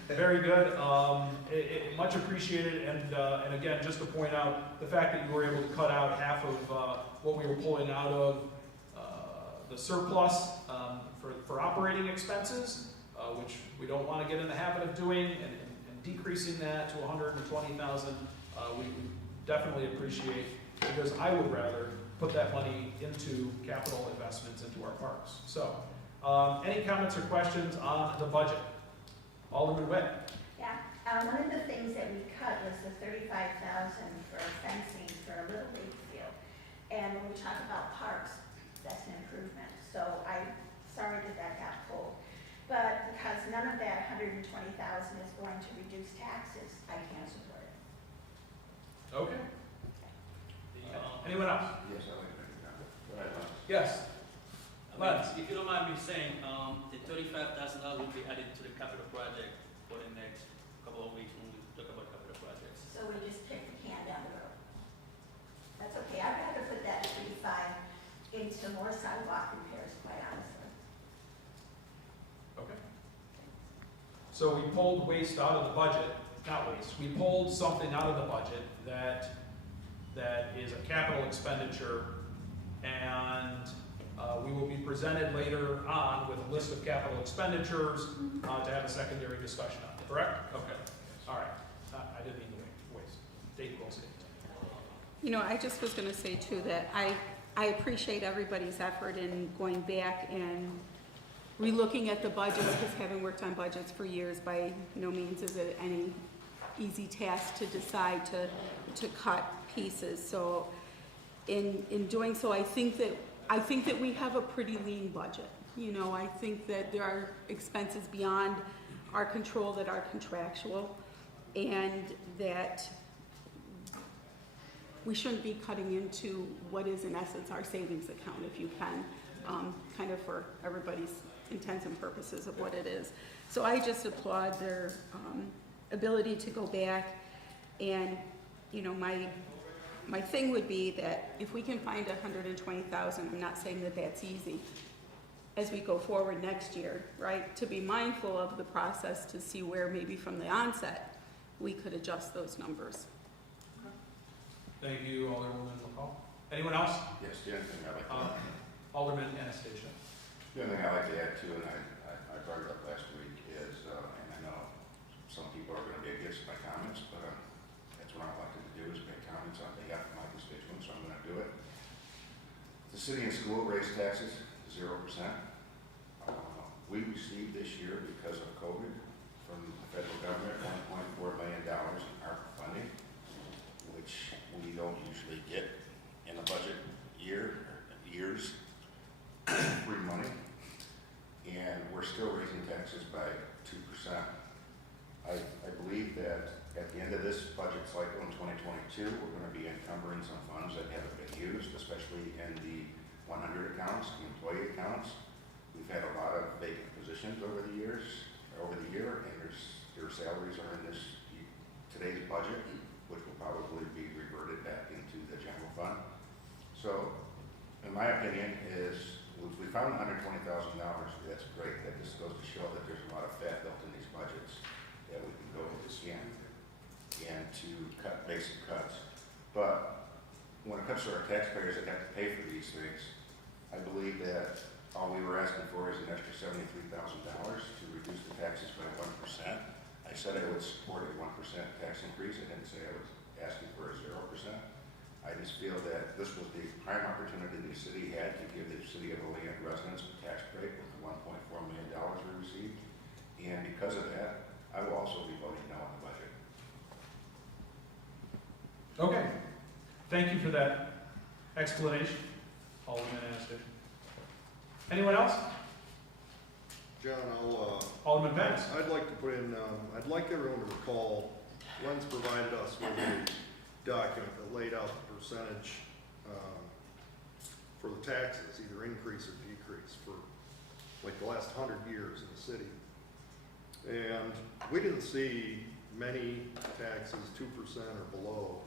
Very good. Much appreciated. And again, just to point out the fact that you were able to cut out half of what we were pulling out of the surplus for operating expenses, which we don't want to get in the habit of doing, and decreasing that to $120,000, we definitely appreciate, because I would rather put that money into capital investments into our parks. So, any comments or questions on the budget? Alderman Witt. Yeah, one of the things that we cut was the $35,000 for fencing for a Little League field. And when we talk about parks, that's an improvement. So I'm sorry that got pulled. But because none of that $120,000 is going to reduce taxes, I can't support it. Okay. Anyone else? Yes, I like that. Go ahead, Les. Yes. If you don't mind me saying, the $35,000 will be added to the capital project for the next couple of weeks when we talk about capital projects. So we just kick the can down the road. That's okay. I'd rather put that 35 into more sidewalk repairs, quite honestly. Okay. So we pulled waste out of the budget, not waste, we pulled something out of the budget that that is a capital expenditure, and we will be presented later on with a list of capital expenditures to have a secondary discussion on, correct? Okay, all right. I didn't mean to waste. Dave will say. You know, I just was gonna say too that I appreciate everybody's effort in going back and relooking at the budgets, because having worked on budgets for years, by no means is it any easy task to decide to cut pieces. So in doing so, I think that we have a pretty lean budget. You know, I think that there are expenses beyond our control that are contractual, and that we shouldn't be cutting into what is in essence our savings account, if you can, kind of for everybody's intents and purposes of what it is. So I just applaud their ability to go back, and, you know, my thing would be that if we can find 120,000, I'm not saying that that's easy, as we go forward next year, right, to be mindful of the process to see where maybe from the onset we could adjust those numbers. Thank you, Alderwoman McCall. Anyone else? Yes, the other thing I'd like to Alderman Anastasia. The other thing I'd like to add too, and I brought it up last week, is, and I know some people are going to be against my comments, but that's what I'm elected to do, is make comments on behalf of my constituents, so I'm going to do it. The city and school raised taxes 0%. We received this year, because of COVID, from the federal government, $1.4 million in ARPA funding, which we don't usually get in a budget years, free money, and we're still raising taxes by 2%. I believe that at the end of this budget cycle in 2022, we're going to be encumbering some funds that haven't been used, especially in the 100 accounts, the employee accounts. We've had a lot of vacant positions over the year, and their salaries are in today's budget, which will probably be reverted back into the general fund. So, in my opinion, is if we found $120,000, that's great. That just goes to show that there's a lot of fat built in these budgets that we can go and to cut basic cuts. But when it comes to our taxpayers that have to pay for these things, I believe that all we were asking for is an extra $73,000 to reduce the taxes by 1%. I said I would support a 1% tax increase. I didn't say I was asking for a 0%. I just feel that this was the prime opportunity the city had to give the city of Olean residents a tax break with the $1.4 million we received. And because of that, I will also be voting no on the budget. Okay. Thank you for that explanation, Alderman Anastasia. Anyone else? John, Alderman Betts. I'd like to put in, I'd like everyone to recall, Len's provided us with a document that laid out the percentage for the taxes, either increase or decrease, for like the last 100 years in the city. And we didn't see many taxes 2% or below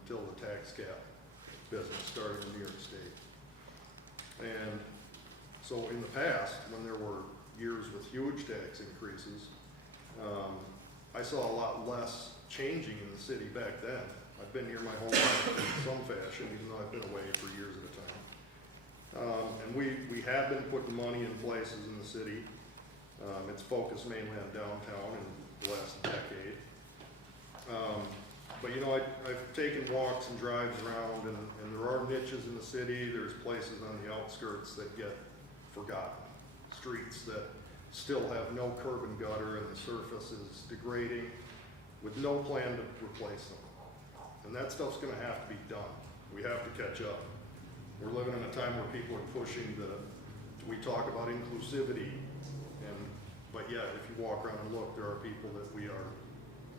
until the tax cap business started in New York State. And so in the past, when there were years with huge tax increases, I saw a lot less changing in the city back then. I've been here my whole life in some fashion, even though I've been away for years at a time. And we have been putting money in places in the city. It's focused mainly on downtown in the last decade. But you know, I've taken walks and drives around, and there are niches in the city. There's places on the outskirts that get forgotten. Streets that still have no curb and gutter, and the surface is degrading with no plan to replace them. And that stuff's gonna have to be done. We have to catch up. We're living in a time where people are pushing we talk about inclusivity, but yet if you walk around and look, there are people that we are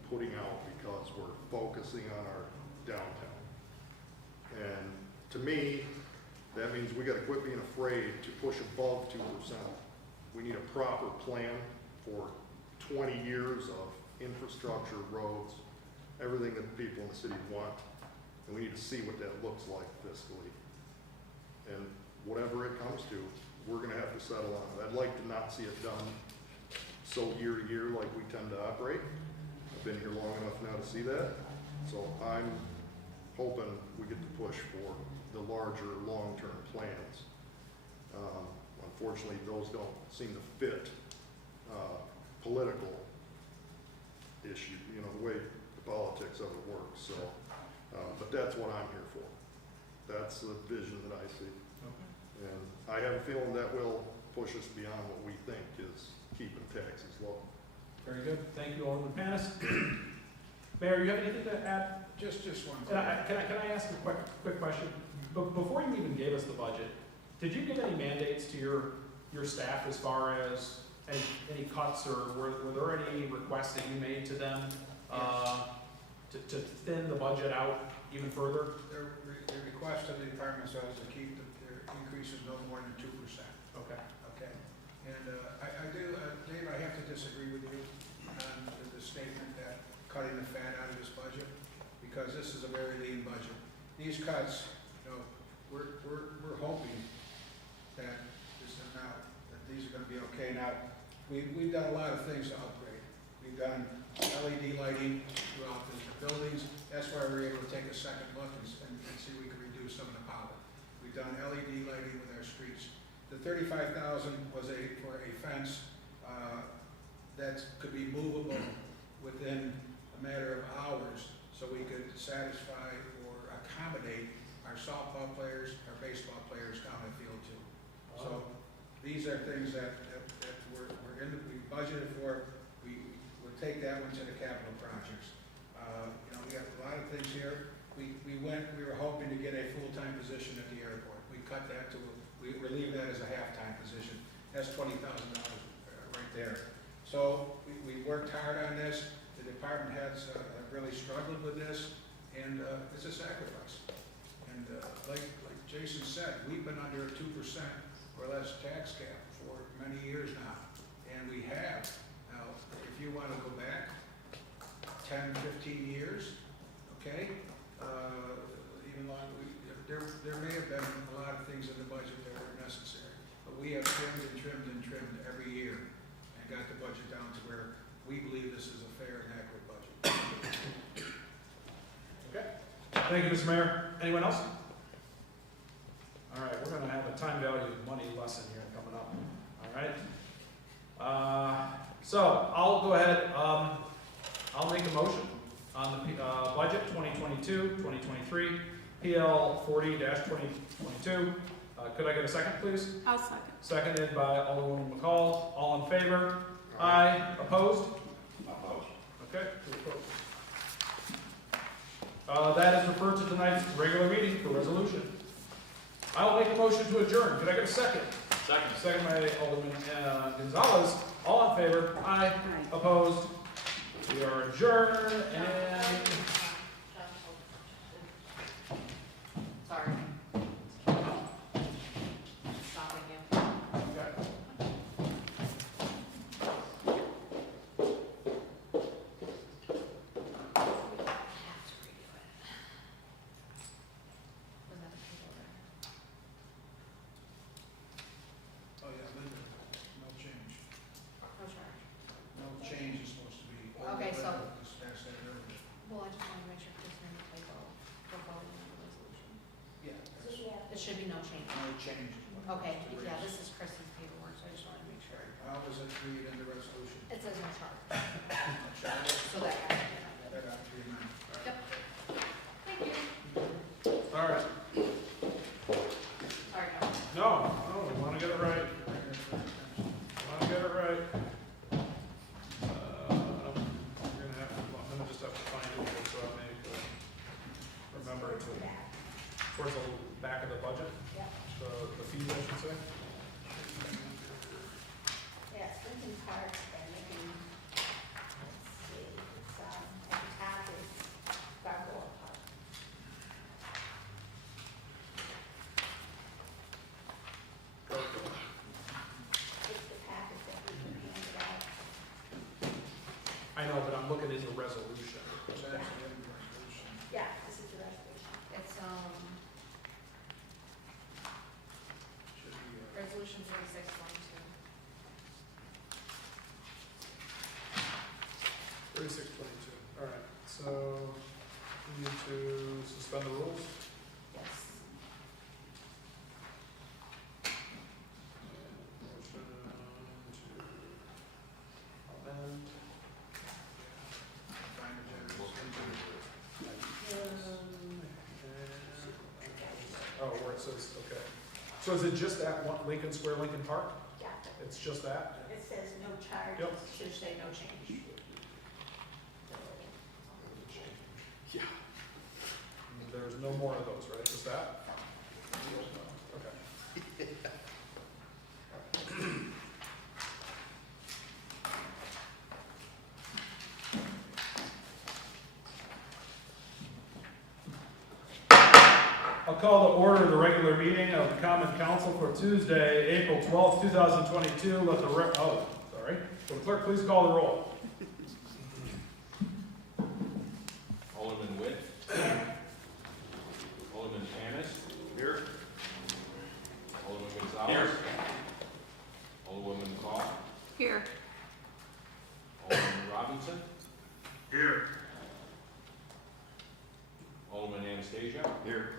putting out because we're focusing on our downtown. And to me, that means we gotta quit being afraid to push above 2%. We need a proper plan for 20 years of infrastructure, roads, everything that the people in the city want. And we need to see what that looks like fiscally. And whatever it comes to, we're gonna have to settle on it. I'd like to not see it done so year to year like we tend to operate. I've been here long enough now to see that. So I'm hoping we get to push for the larger, long-term plans. Unfortunately, those don't seem to fit political issue, you know, the way the politics of it works, so, but that's what I'm here for. That's the vision that I see. Okay. And I have a feeling that will push us beyond what we think is keeping taxes low. Very good. Thank you, Alderman Panis. Mayor, you have anything to add? Just one Can thing. I ask a quick question? Before you even gave us the budget, did you give any mandates to your staff as far as any cuts, or were there any requests that you made to them to thin the budget out even further? The request of the department was to keep their increases no more than 2%. Okay. Okay, and I do, Dave, I have to disagree with you on the statement that cutting the fat out of this budget, because this is a very lean budget. These cuts, you know, we're hoping that this is now, that these are gonna be okay. Now, we've done a lot of things to upgrade. We've done LED lighting throughout the buildings. That's why we're able to take a second look and see if we can reduce some of the power. We've done LED lighting with our streets. The $35,000 was for a fence that could be movable within a matter of hours, so we could satisfy or accommodate our softball players, our baseball players down the field too. So these are things that we budgeted for. We would take that one to the capital projects. You know, we got a lot of things here. We were hoping to get a full-time position at the airport. We cut that to, we relieved that as a half-time position. That's $20,000 right there. So we worked hard on this. The department heads have really struggled with this, and it's a sacrifice. And like Jason said, we've been under a 2% or less tax cap for many years now, and we have. Now, if you want to go back 10, 15 years, okay, even longer, there may have been a lot of things in the budget that were necessary, but we have trimmed and trimmed and trimmed every year and got the budget down to where we believe this is a fair and accurate budget. Okay. Thank you, Mr. Mayor. Anyone else? All right, we're gonna have a time value of money lesson here coming up. All right. So I'll go ahead. I'll make a motion on the budget 2022-2023, PL 40-2022. Could I get a second, please? I'll second. Seconded by Alderwoman McCall. All in favor? Aye. Opposed? Opposed. Okay. That is referred to tonight's regular meeting for resolution. I will make a motion to adjourn. Could I get a second? Second. Second by Alderman Gonzalez. All in favor? Aye. Aye. Opposed? We are adjourned and... Sorry. Stopping you. Okay. Oh, yeah, Linda, no change. No charge. No change is supposed to be. Okay, so- Just ask that earlier. Well, I just want to make sure Chris made the typo for voting on the resolution. Yeah, So we have It should be no change. no change. Okay, yeah, this is Chris's paperwork, so I just wanted to make sure. How does it read in the resolution? It says no charge, No charge. so that has to be amended. That ought to be amended. Yep. Thank you. All right. Sorry, no. No, we want to get it right. Want to get it right. You're gonna have to, I'm gonna just have to find it, so I may remember to, towards the back of the budget, Yeah. the fees, I should say. Yes, Lincoln Park, and maybe, let's see, it's, at the top is Balboa Park. It's the packet that we handed out. I know, but I'm looking at the resolution. It's actually in the resolution. Yeah, this is the resolution. It's, Should be, resolution 3622. 3622, all right, so, need to suspend the rules? Yes. Motion to amend. Oh, where it says, okay. So is it just that one, Lincoln Square, Lincoln Park? Yeah, It's just that? it says no charge, Yep. it should say no change. Yeah. There's no more of those, right? Just that? Okay. I'll call to order the regular meeting of the Common Council for Tuesday, April 12th, 2022. Let the will the clerk please call the roll? Alderman Witt. Alderman Panis. Here? Alderman Gonzalez. Alderwoman McCall. Here. Alderman Robinson. Here. Alderman Anastasia. Here.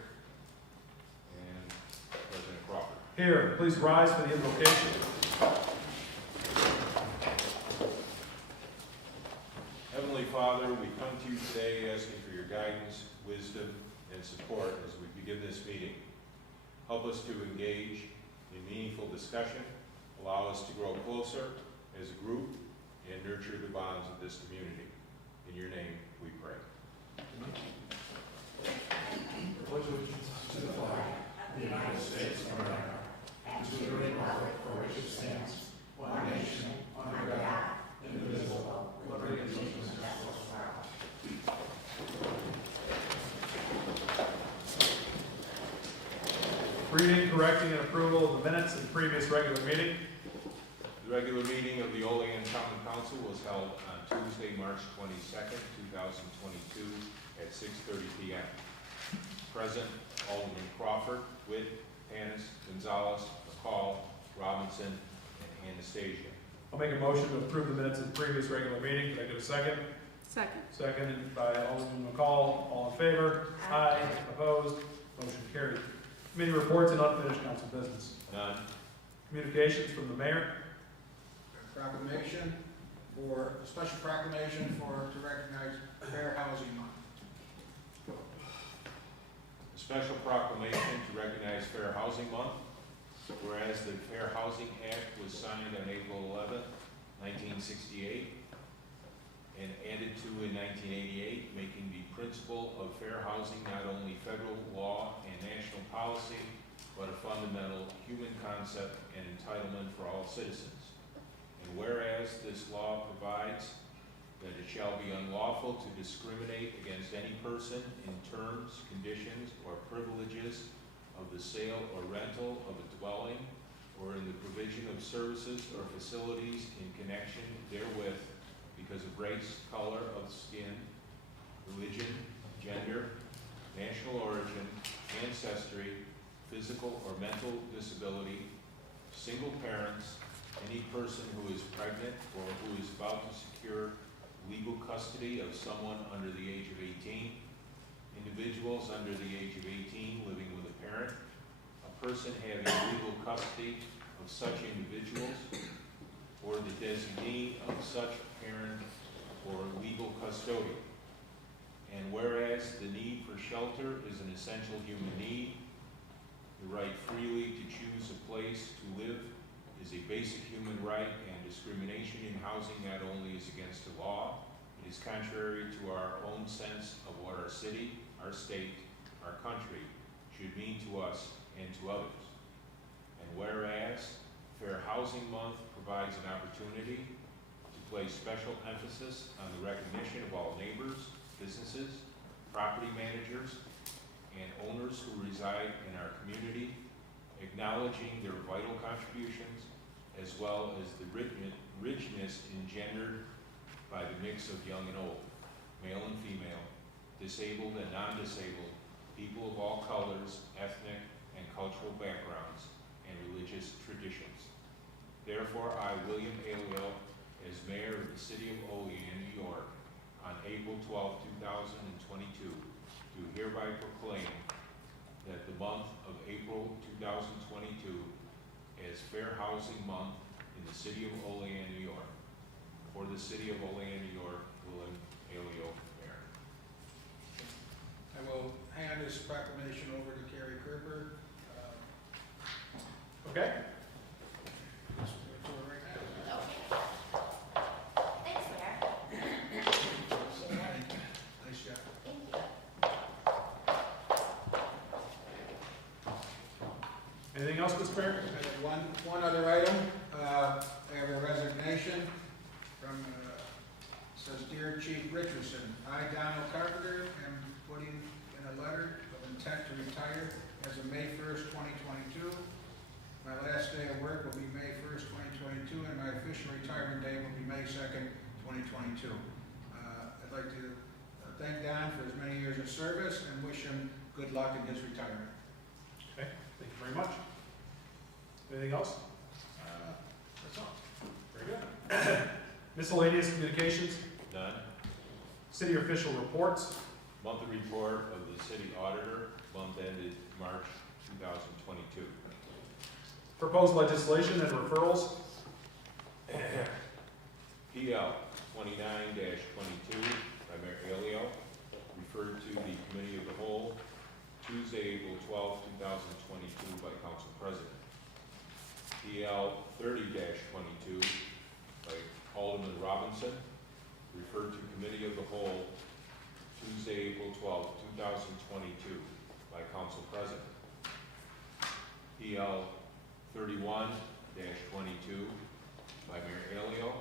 And President Crawford. Here, please rise for the invocation. Heavenly Father, we come to you today asking for your guidance, wisdom, and support as we begin this meeting. Help us to engage in meaningful discussion, allow us to grow closer as a group, and nurture the bonds of this community. In your name, we pray. Reading, correcting, and approval of the minutes of the previous regular meeting. The regular meeting of the Olean Common Council was held on Tuesday, March 22nd, 2022 at 6:30 p.m. Present, Alderman Crawford, Witt, Panis, Gonzalez, McCall, Robinson, and Anastasia. I'll make a motion to approve the minutes of the previous regular meeting. Can I get a second? Second. Seconded by Alderman McCall. All in favor? Aye. Opposed? Motion carried. Committee reports and unfinished council business. None. Communications from the mayor. Proclamation for, a special proclamation to recognize Fair Housing Month. A special proclamation to recognize Fair Housing Month. Whereas the Fair Housing Act was signed on April 11, 1968, and added to in 1988, making the principle of fair housing not only federal law and national policy, but a fundamental human concept and entitlement for all citizens. And whereas this law provides that it shall be unlawful to discriminate against any person in terms, conditions, or privileges of the sale or rental of a dwelling, or in the provision of services or facilities in connection therewith, because of race, color of skin, religion, gender, national origin, ancestry, physical or mental disability, single parents, any person who is pregnant or who is about to secure legal custody of someone under the age of 18, individuals under the age of 18 living with a parent, a person having legal custody of such individuals, or the designee of such parent or legal custodian. And whereas the need for shelter is an essential human need, the right freely to choose a place to live is a basic human right, and discrimination in housing not only is against the law, it is contrary to our own sense of what our city, our state, our country should mean to us and to others. And whereas Fair Housing Month provides an opportunity to place special emphasis on the recognition of all neighbors, businesses, property managers, and owners who reside in our community, acknowledging their vital contributions, as well as the richness engendered by the mix of young and old, male and female, disabled and non-disabled, people of all colors, ethnic and cultural backgrounds, and religious traditions. Therefore, I, William Aliel, as mayor of the city of Olean, New York, on April 12, 2022, month of April 2022 as Fair Housing Month in the city of Olean, New York. For the city of Olean, New York, Willem Aleo, Mayor. I will hand this proclamation over to Carrie Kerber. Okay? Let's do it right now. Okay. Thanks, Mayor. Nice job. Thank you. Anything else, Mr. Mayor? I have one other item. I have a resignation from, says, Dear Chief Richardson, I, Donald Carpenter, am putting in a letter of intent to retire as of May 1st, 2022. My last day of work will be May 1st, 2022, and my official retirement day will be May 2nd, 2022. I'd like to thank Don for his many years of service and wish him good luck in his retirement. Okay, thank you very much. Anything else? That's all. Very good. Miscellaneous communications, None. city official reports. Monthly report of the city auditor, month ended March 2022. Proposed legislation and referrals. PL 29-22 by Mayor Aleo, referred to the Committee of the Whole, Tuesday, April 12, 2022 by Council President. PL 30-22 by Alderman Robinson, referred to Committee of the Whole, Tuesday, April 12, 2022 by Council President. PL 31-22 by Mayor Aleo,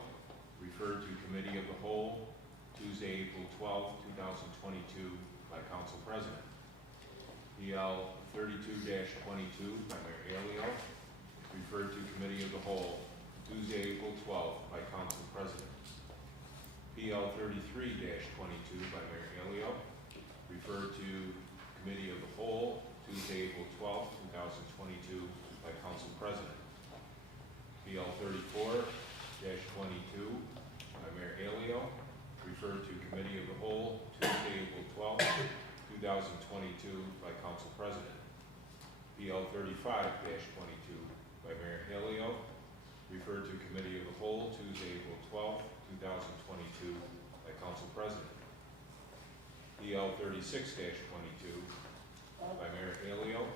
referred to Committee of the Whole, Tuesday, April 12, 2022 by Council President. PL 32-22 by Mayor Aleo, referred to Committee of the Whole, Tuesday, April 12 by Council President. PL 33-22 by Mayor Aleo, referred to Committee of the Whole, Tuesday, April 12, 2022 by Council President. PL 34-22 by Mayor Aleo, referred to Committee of the Whole, Tuesday, April 12, 2022 by Council President. PL 35-22 by Mayor Aleo, referred to Committee of the Whole, Tuesday, April 12, 2022 by Council President. PL 36-22 by Mayor Aleo,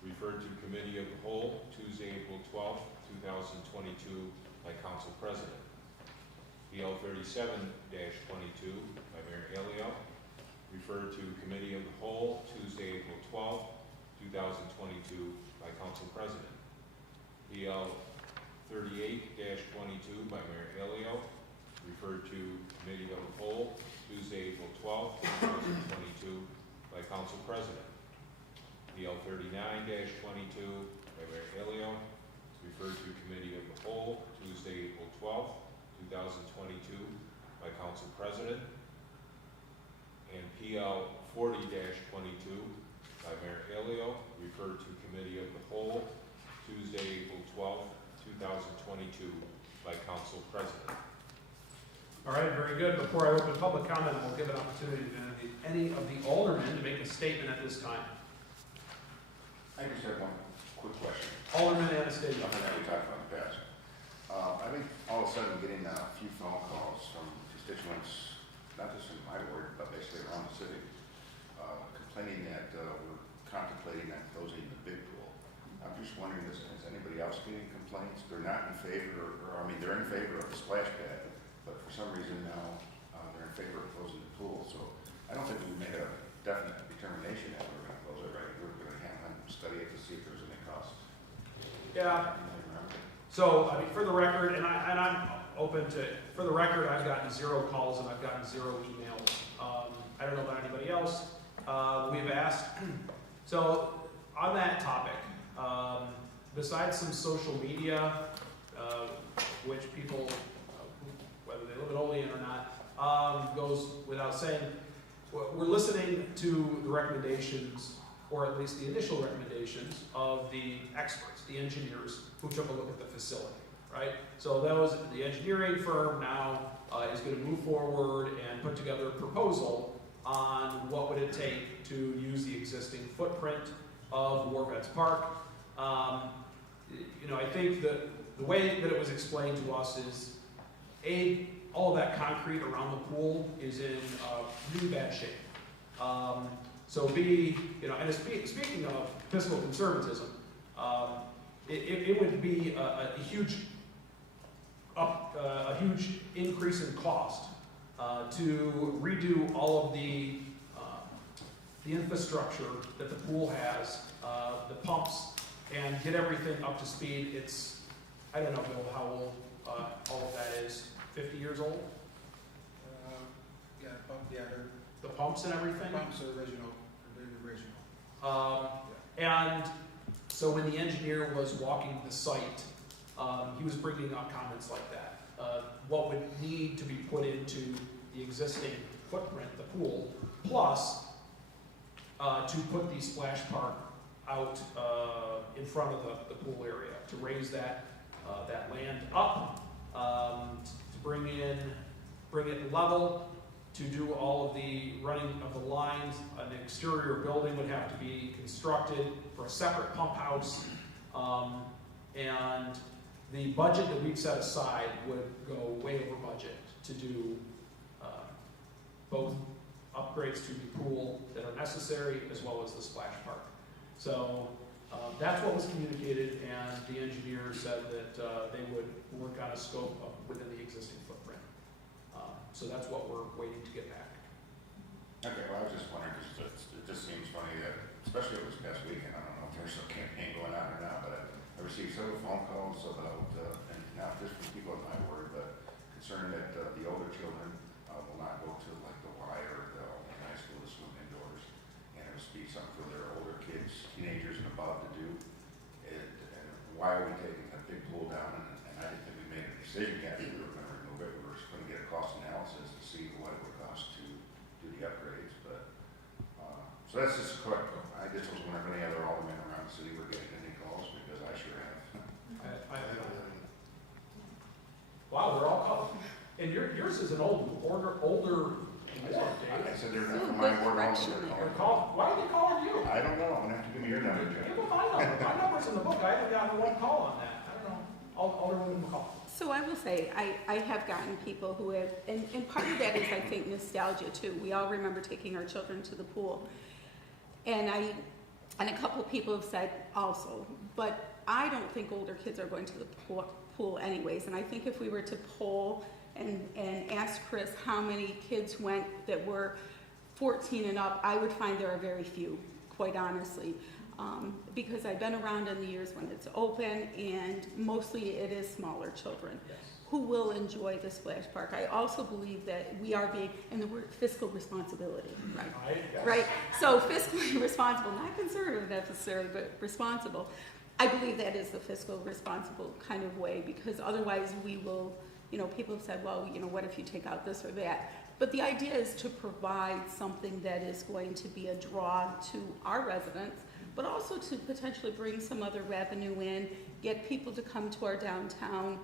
referred to Committee of the Whole, Tuesday, April 12, 2022 by Council President. PL 37-22 by Mayor Aleo, referred to Committee of the Whole, Tuesday, April 12, 2022 by Council President. PL 38-22 by Mayor Aleo, referred to Committee of the Whole, Tuesday, April 12, 2022 by Council President. PL 39-22 by Mayor Aleo, referred to Committee of the Whole, Tuesday, April 12, 2022 by Council President. And PL 40-22 by Mayor Aleo, referred to Committee of the Whole, Tuesday, April 12, 2022 by Council President. All right, very good. Before I open public comment, we'll give an opportunity to any of the aldermen to make a statement at this time. I just have one quick question. Alderman Anastasia. Something that we talked about in the past. I've been all of a sudden getting a few phone calls from constituents, not just in my ward, but basically around the city, complaining that we're contemplating on closing the big pool. I'm just wondering, is anybody else getting complaints? They're not in favor, or I mean, they're in favor of the splash pad, but for some reason now they're in favor of closing the pool. So I don't think we made a definite determination that we're going to close it, right? We're going to have them study it to see if there's any cost. Yeah. So, I mean, for the record, and I'm open to, for the record, I've gotten 0 calls and I've gotten 0 emails. I don't know about anybody else. We've asked. So, on that topic, besides some social media, which people, whether they live in Olean or not, goes without saying, we're listening to the recommendations, or at least the initial recommendations, of the experts, the engineers who took a look at the facility, right? So the engineering firm now is going to move forward and put together a proposal on what would it take to use the existing footprint of War Vets Park. You know, I think that the way that it was explained to us is, A, all of that concrete around the pool is in really bad shape. So B, you know, and speaking of fiscal conservatism, it would be a huge increase in cost to redo all of the infrastructure that the pool has, the pumps, and get everything up to speed. It's, I don't know, Bill, how old all of that is. 50 years old? Yeah, they're, The pumps and everything? pumps are original, they're the original. And so when the engineer was walking the site, he was bringing up comments like that. What would need to be put into the existing footprint, the pool, plus to put the splash park out in front of the pool area, to raise that land up, to bring it level, to do all of the running of the lines. An exterior building would have to be constructed for a separate pump house. And the budget that we've set aside would go way over budget to do both upgrades to the pool that are necessary as well as the splash park. So that's what was communicated, and the engineer said that they would work on a scope within the existing footprint. So that's what we're waiting to get back. Okay, well, I was just wondering, because it just seems funny that, especially over this past weekend, I don't know if there's a campaign going on or not, but I received several phone calls about, and not just from people in my ward, but concerned that the older children will not go to like the Y or the Olean high school to swim indoors, and it would be something for their older kids, teenagers and above to do. And why are we taking a big pool down? And I didn't think we made a decision yet. We were going to remove it. We were just going to get a cost analysis to see what it would cost to do the upgrades. But so that's just quick. I just was wondering if any other aldermen around the city were getting any calls, because I sure have. Wow, they're all called. And yours is an older ward, I Dave. said they're not Ooh, from my good ward correction also. there. Why are they calling you? I don't know. I'm going to have to give me your number, Give Jeff. them my number. My number's in the book. I haven't gotten one call on that. I don't know. Alderwoman McCall. So I will say, I have gotten people who have, and part of that is, I think, nostalgia too. We all remember taking our children to the pool. And a couple of people have said also, but I don't think older kids are going to the pool anyways. And I think if we were to poll and ask Chris how many kids went that were 14 and up, I would find there are very few, quite honestly. Because I've been around in the years when it's open, and mostly it is smaller children who will enjoy the splash park. I also believe that we are being, and the word fiscal responsibility, right? Right? So fiscally responsible, not conservative necessarily, but responsible. I believe that is the fiscal responsible kind of way, because otherwise we will, you know, people have said, well, you know, what if you take out this or that? But the idea is to provide something that is going to be a draw to our residents, but also to potentially bring some other revenue in, get people to come to our downtown.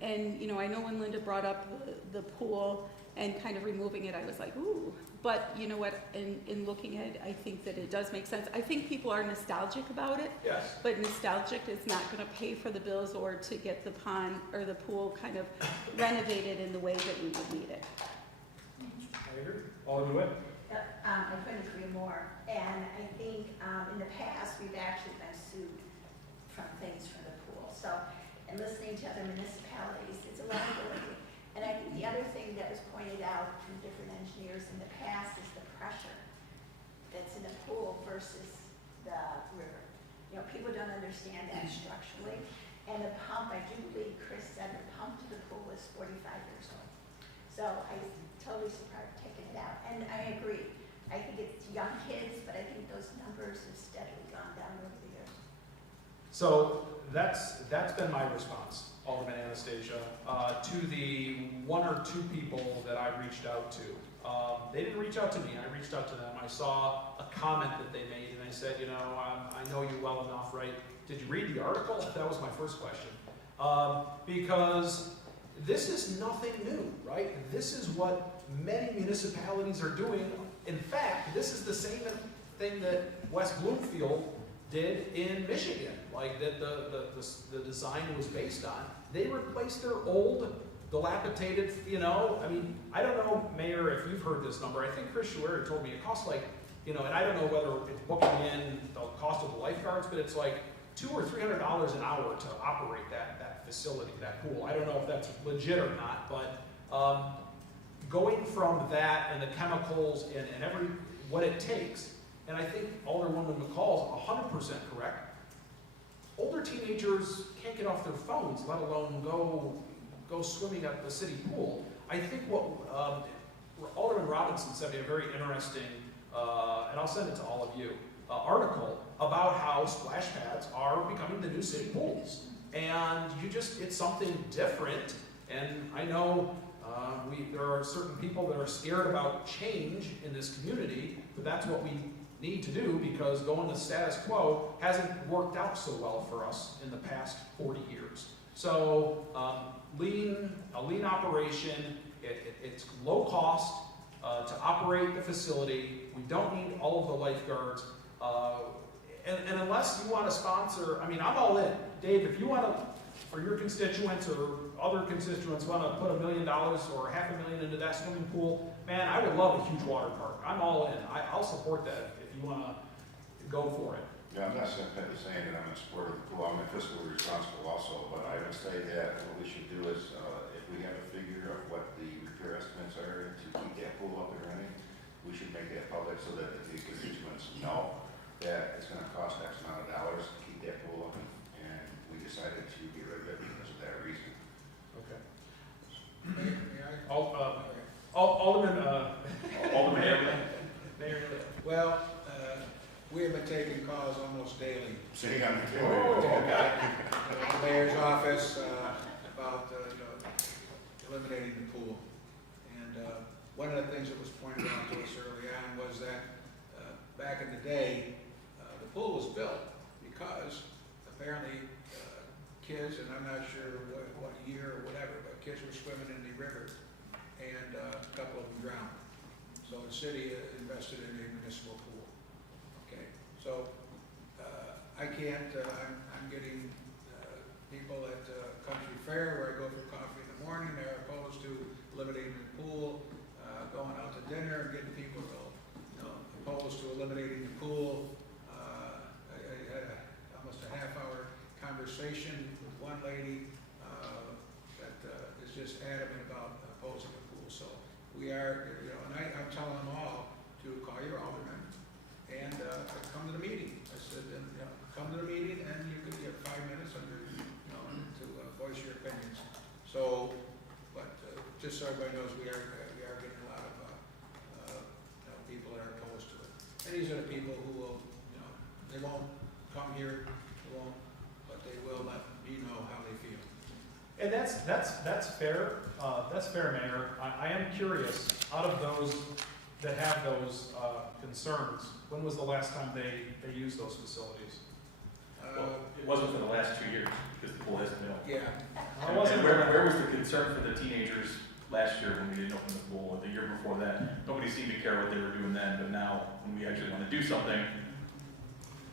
And, you know, I know when Linda brought up the pool and kind of removing it, I was like, ooh. But you know what, in looking at it, I think that it does make sense. I think people are nostalgic about it. Yes. But nostalgic is not gonna pay for the bills or to get the pond or the pool kind of renovated in the way that we would need it. I agree. Alderman Witt? I couldn't agree more. And I think in the past, we've actually been sued from things from the pool. So, and listening to other municipalities, it's a liability. And I think the other thing that was pointed out from different engineers in the past is the pressure that's in the pool versus the river. You know, people don't understand that structurally. And the pump, I do believe Chris said the pump to the pool is 45 years old. So I totally surprised taking it out. And I agree. I think it's young kids, but I think those numbers have steadily gone down over the years. So that's been my response, Alderman Anastasia, to the one or two people that I reached out to. They didn't reach out to me, I reached out to them. I saw a comment that they made, and I said, you know, I know you well enough, right? Did you read the article? That was my first question. Because this is nothing new, right? This is what many municipalities are doing. In fact, this is the same thing that West Bloomfield did in Michigan, like that the design was based on. They replaced their old, dilapidated, I mean, I don't know, Mayor, if you've heard this number. I think Chris Schuer told me it costs like, and I don't know whether it's booking in the cost of the lifeguards, but it's like $200 or $300 an hour to operate that facility, that pool. I don't know if that's legit or not, but going from that and the chemicals and what it takes, and I think Alderwoman McCall's 100% correct. Older teenagers can't get off their phones, let alone go swimming at the city pool. I think what Alderman Robinson sent me a very interesting, and I'll send it to all of you, article about how splash pads are becoming the new city pools. And it's something different. And I know there are certain people that are scared about change in this community, but that's what we need to do, because going to status quo hasn't worked out so well for us in the past 40 years. So a lean operation, it's low cost to operate the facility. We don't need all of the lifeguards. And unless you want to sponsor, I mean, I'm all in. Dave, if you want to, for your constituents or other constituents want to put $1 million or $500,000 into that swimming pool, man, I would love a huge water park. I'm all in. I'll support that if you want to go for it. Yeah, I'm not saying that I'm in support of the pool. I'm fiscally responsible also, but I would say that what we should do is, if we have a figure of what the repair estimates are to keep that pool up and running, we should make that public so that the constituents know that it's going to cost X amount of dollars to keep that pool up, and we decided to get rid of it because of that reason. Okay. May I? Alderman, Mayor. Well, we have been taking calls almost daily. Sitting on the Oh, okay. The mayor's office about eliminating the pool. And one of the things that was pointed out to us early on was that back in the day, the pool was built because apparently kids, and I'm not sure what year or whatever, but kids were swimming in the river and a couple of them drowned. So the city invested in a municipal pool. Okay, so I can't, I'm getting people at Country Fair where I go for coffee in the morning, they're opposed to eliminating the pool, going out to dinner and getting people opposed to eliminating the pool. I had almost a half-hour conversation with one lady that is just adamant about opposing the pool. So we are, and I'm telling them all to call your alderman and come to the meeting. I said, come to the meeting and you could get 5 minutes under, to voice your opinions. So, but just so everybody knows, we are getting a lot of people that are opposed to it. And these are the people who will, they won't come here, but they will let me know how they feel. And that's fair. That's fair, Mayor. I am curious, out of those that have those concerns, when was the last time they used those facilities? Well, it wasn't for the last 2 years, because the pool hasn't been open. Yeah. I wasn't And where was the concern for the teenagers last year when we didn't open the pool, or the year before that? Nobody seemed to care what they were doing then, but now, when we actually want to do something,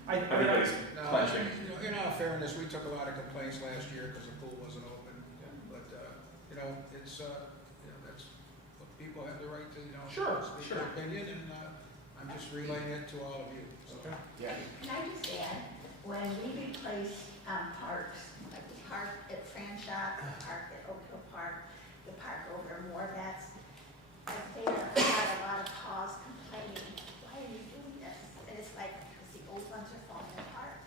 everybody's clenching. In all fairness, we took a lot of complaints last year because the pool wasn't open. But, it's, that's, what people have the right to, speak their opinion, and I'm just relaying it to all of you. So. Okay. Yeah. Can I just add, when we replace parks, like the park at Franchot, the park at Oak Hill Park, the park over in Warbeck's, they had a lot of calls complaining, why are you doing this? And it's like, because the old ones are falling apart.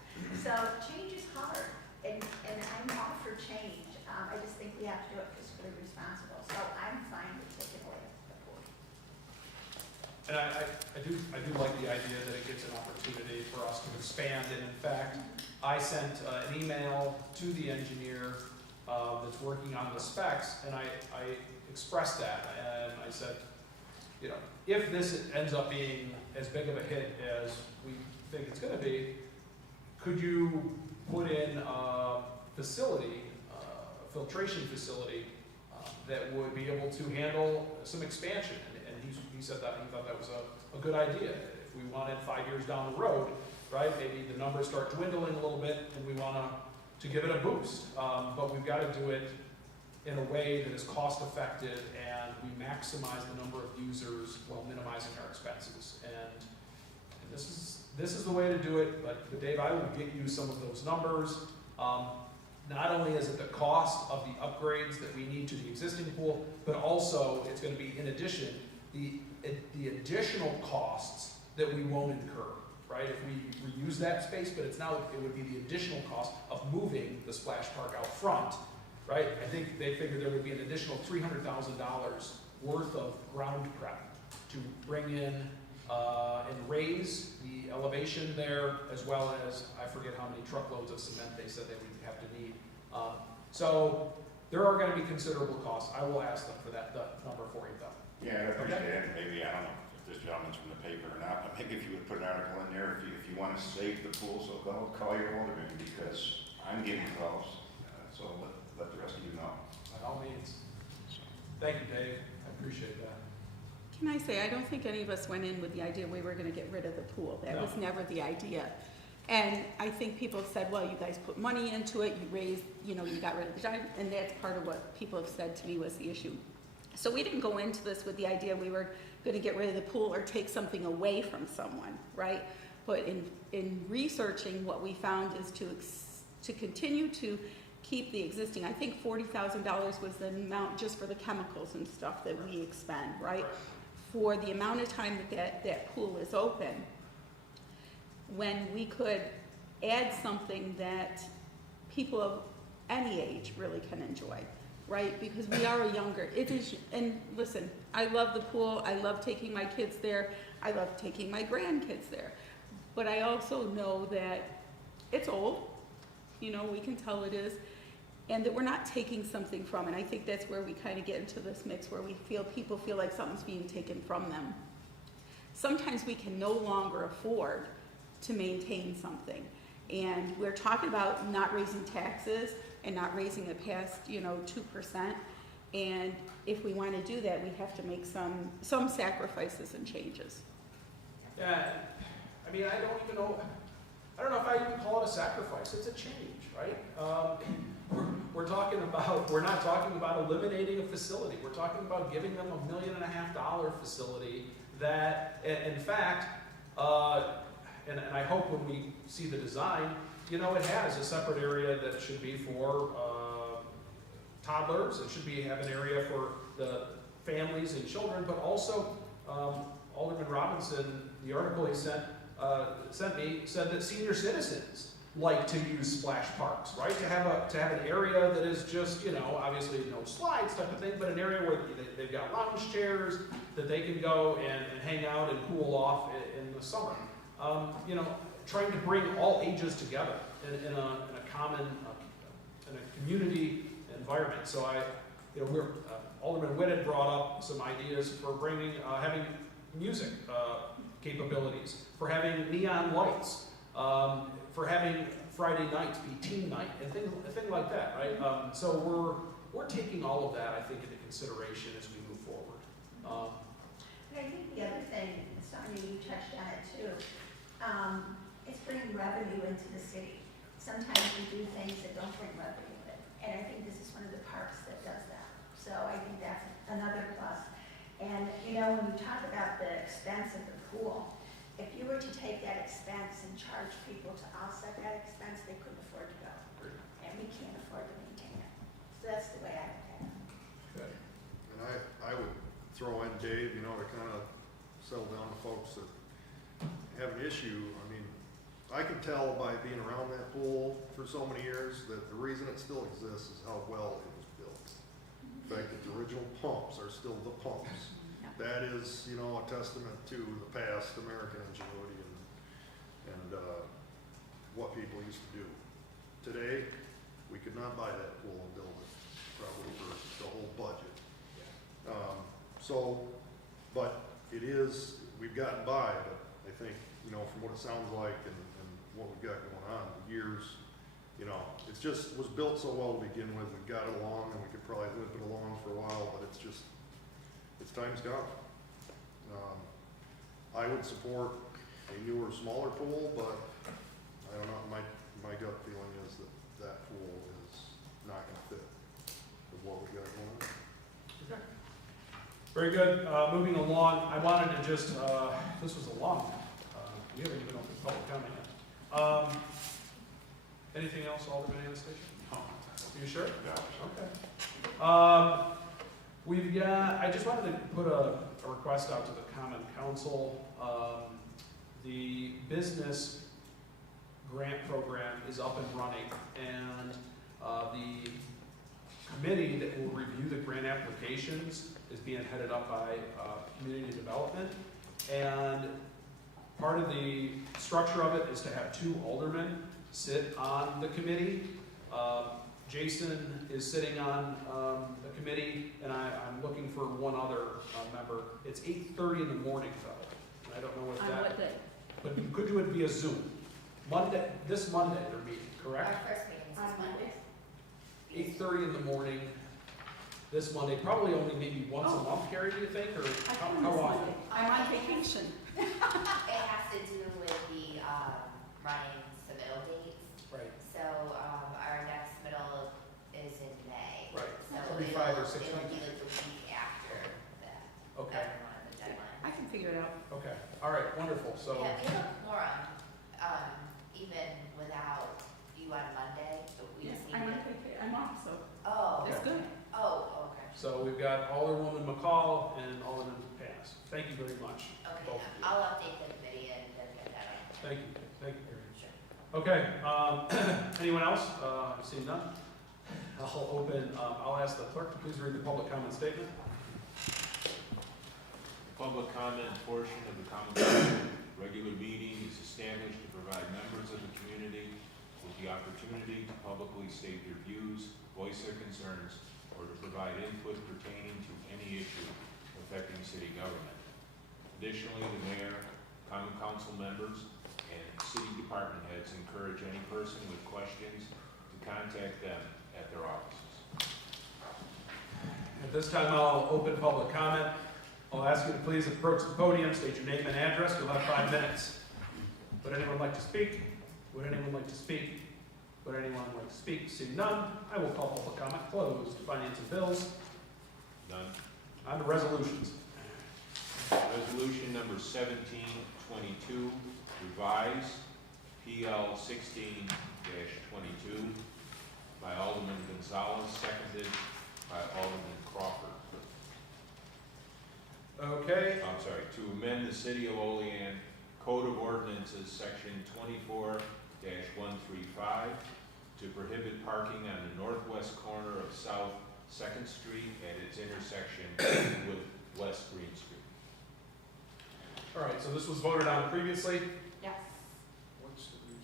So change is hard, and I'm all for change. I just think we have to do it fiscally responsible. So I'm fine with taking away the pool. And I do like the idea that it gives an opportunity for us to expand. And in fact, I sent an email to the engineer that's working on the specs, and I expressed that, and I said, if this ends up being as big of a hit as we think it's going to be, could you put in a facility, a filtration facility, that would be able to handle some expansion. And he said that he thought that was a good idea. If we wanted 5 years down the road, right, maybe the numbers start dwindling a little bit and we want to give it a boost. But we've got to do it in a way that is cost effective and we maximize the number of users while minimizing our expenses. And this is the way to do it, but Dave, I will get you some of those numbers. Not only is it the cost of the upgrades that we need to the existing pool, but also it's going to be, in addition, the additional costs that we won't incur, right? If we reuse that space, but it would be the additional cost of moving the splash park out front, right? I think they figured there would be an additional $300,000 worth of ground prep to bring in and raise the elevation there, as well as, I forget how many truckloads of cement they said they would have to need. So there are going to be considerable costs. I will ask them for the number for you, though. Yeah, I understand. Maybe, I don't know if this gentleman's from the paper or not, but maybe if you would put an article in there, if you want to save the pool, so call your alderman, because I'm getting calls, so let the rest of you know. By all means. Thank you, Dave. I appreciate that. Can I say, I don't think any of us went in with the idea we were gonna get rid of the pool. That was never the idea. And I think people have said, well, you guys put money into it, you raised, you got rid of the giant, and that's part of what people have said to me was the issue. So we didn't go into this with the idea we were gonna get rid of the pool or take something away from someone, right? But in researching, what we found is to continue to keep the existing, I think $40,000 was the amount just for the chemicals and stuff that we expend, right? For the amount of time that pool is open, when we could add something that people of any age really can enjoy, right? Because we are a younger, it is, and listen, I love the pool, I love taking my kids there, I love taking my grandkids there. But I also know that it's old, we can tell it is, and that we're not taking something from it. I think that's where we kind of get into this mix where people feel like something's being taken from them. Sometimes we can no longer afford to maintain something. And we're talking about not raising taxes and not raising it past, 2%. And if we want to do that, we have to make some sacrifices and changes. Yeah, I mean, I don't know if I even call it a sacrifice. It's a change, right? We're not talking about eliminating a facility. We're talking about giving them $1.5 million facility that, in fact, and I hope when we see the design, it has a separate area that should be for toddlers. It should have an area for the families and children, but also Alderman Robinson, the article he sent me said that senior citizens like to use splash parks, right? To have an area that is just, obviously no slides type of thing, but an area where they've got lounge chairs that they can go and hang out and cool off in the summer. Trying to bring all ages together in a common, in a community environment. So Alderman Witt had brought up some ideas for having music capabilibilities, for having neon lights, for having Friday nights be teen night, and things like that, right? So we're taking all of that, I think, into consideration as we move forward. But I think the other thing, Sonia, you touched on it too, it's bringing revenue into the city. Sometimes we do things that don't bring revenue in, and I think this is one of the parks that does that. So I think that's another plus. And when you talk about the expense of the pool, if you were to take that expense and charge people to offset that expense, they couldn't afford to go. And we can't afford to maintain it. So that's the way I look at it. Good. And I would throw in Dave, to kind of settle down to folks that have an issue. I mean, I can tell by being around that pool for so many years that the reason it still exists is how well it was built. The fact that the original pumps are still the pumps. That is, a testament to the past American ingenuity and what people used to do. Today, we could not buy that pool and build it, probably for the whole budget. But it is, we've gotten by, but I think, from what it sounds like and what we've got going on, the years you know, it's just, was built so well to begin with, we got it along, and we could probably live it along for a while, but it's just, its time's gone. I would support a newer, smaller pool, but I don't know, my gut feeling is that that pool is not gonna fit with what we got going on. Very good. Moving along, I wanted to just, this was a long, we haven't even opened public comment yet. Anything else, Alderman Anastasia? No. You sure? Yeah. Okay. We've got, I just wanted to put a request out to the Common Council. The business grant program is up and running, and the committee that will review the grant applications is being headed up by community development. And part of the structure of it is to have 2 aldermen sit on the committee. Jason is sitting on the committee, and I'm looking for one other member. It's 8:30 in the morning, though. And I don't know if On that, what day? but you could do it via Zoom. This Monday they're meeting, correct? Our first meeting is this Monday. 8:30 in the morning, this Monday, probably only maybe once a month, Carrie, do you think, or I how can how miss often? Monday. I'm on vacation. It has to do with the running submittal dates. Right, So our next submittal is in May. right, So It'll be 5 or 6 it'll be weeks. like the week after that. Okay, Everyone, the deadline. I can figure it out. okay, all right, wonderful, so, Yeah, we have a quorum, even without you on Monday, but we Yes, just need I'm on to. vacation. I'm off, so Oh, it's good. oh, okay. so we've got Alderwoman McCall and Alderman Pass. Thank you very much, Okay, both of you. I'll update the committee and then get that on. Thank you, Carrie. Sure. Okay, anyone else? Seeing none? I'll ask the clerk to please read the public comment statement. The public comment portion of the common council regular meeting is established to provide members of the community with the opportunity to publicly state their views, voice their concerns, or to provide input pertaining to any issue affecting city government. Additionally, the mayor, common council members, and city department heads encourage any person with questions to contact them at their offices. At this time, I'll open public comment. I'll ask you to please approach the podium, state your name and address. You'll have 5 minutes. Would anyone like to speak? Would anyone like to speak? Would anyone like to speak? Seeing none, I will call public comment closed. Finance and bills. None. On to resolutions. Resolution number 1722, revised, PL 16-22, by Alderman Gonzalez, seconded by Alderman Crawford. Okay, I'm sorry, to amend the City of Olean Code of Ordinances, Section 24-135, to prohibit parking on the northwest corner of South 2nd Street at its intersection with West Green Street. all right, so this was voted on previously. Yes. What's the reason,